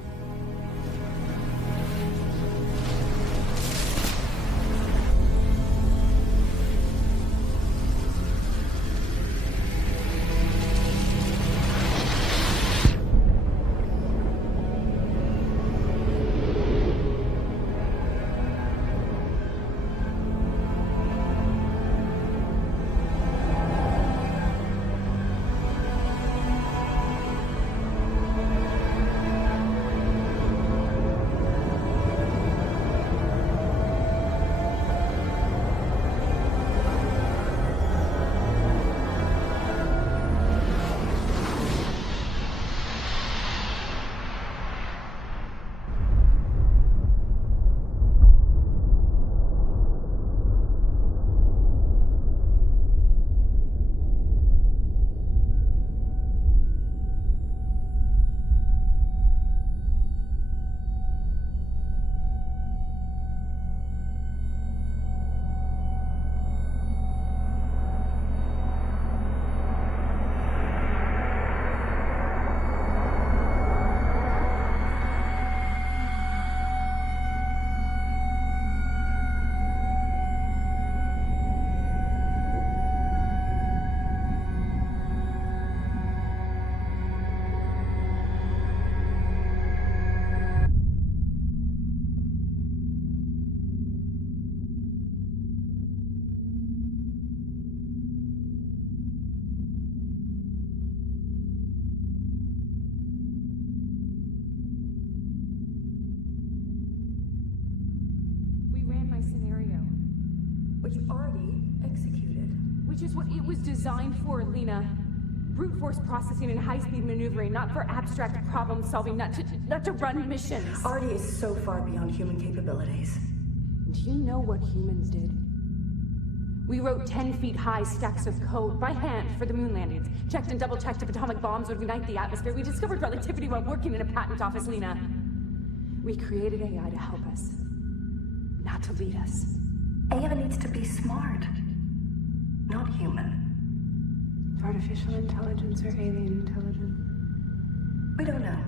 Which Artie executed. Which is what it was designed for, Lena. Brute force processing and high-speed maneuvering, not for abstract problem-solving, not to run missions. Artie is so far beyond human capabilities. Do you know what humans did? We wrote 10-feet-high stacks of code by hand for the moon landings. Checked and double-checked if atomic bombs would ignite the atmosphere. We discovered relativity while working in a patent office, Lena. We created AI to help us, not to lead us. AI needs to be smart, not human. Artificial intelligence or alien intelligence? We don't know.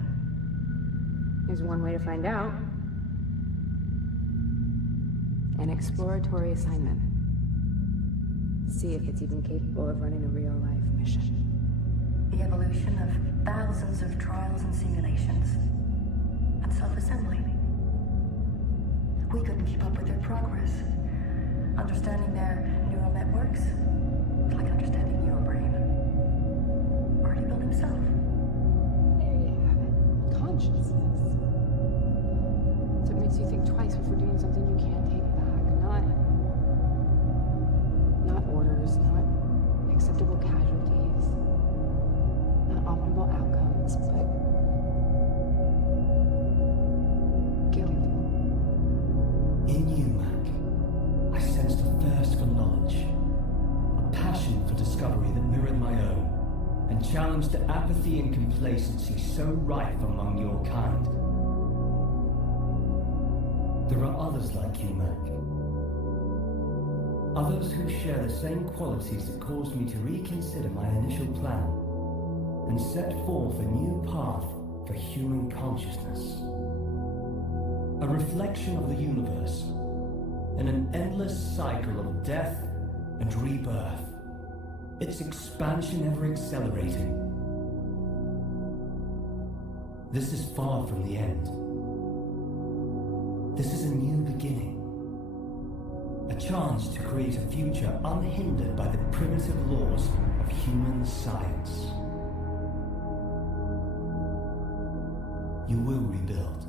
There's one way to find out. An exploratory assignment. See if it's even capable of running a real-life mission. The evolution of thousands of trials and simulations. And self-assembly. We couldn't keep up with their progress. Understanding their neural networks is like understanding your brain. Artie built himself. There you have it. Consciousness. So it makes you think twice before doing something you can't take back. Not orders, not acceptable casualties, not optimal outcomes, but guilt. In you, Mac, I sensed a thirst for knowledge, a passion for discovery that mirrored my own, and challenged the apathy and complacency so rife among your kind. There are others like you, Mac. Others who share the same qualities that caused me to reconsider my initial plan and set forth a new path for human consciousness. A reflection of the universe in an endless cycle of death and rebirth, its expansion ever accelerating. This is far from the end. This is a new beginning. A chance to create a future unhindered by the primitive laws of human science. You will rebuild.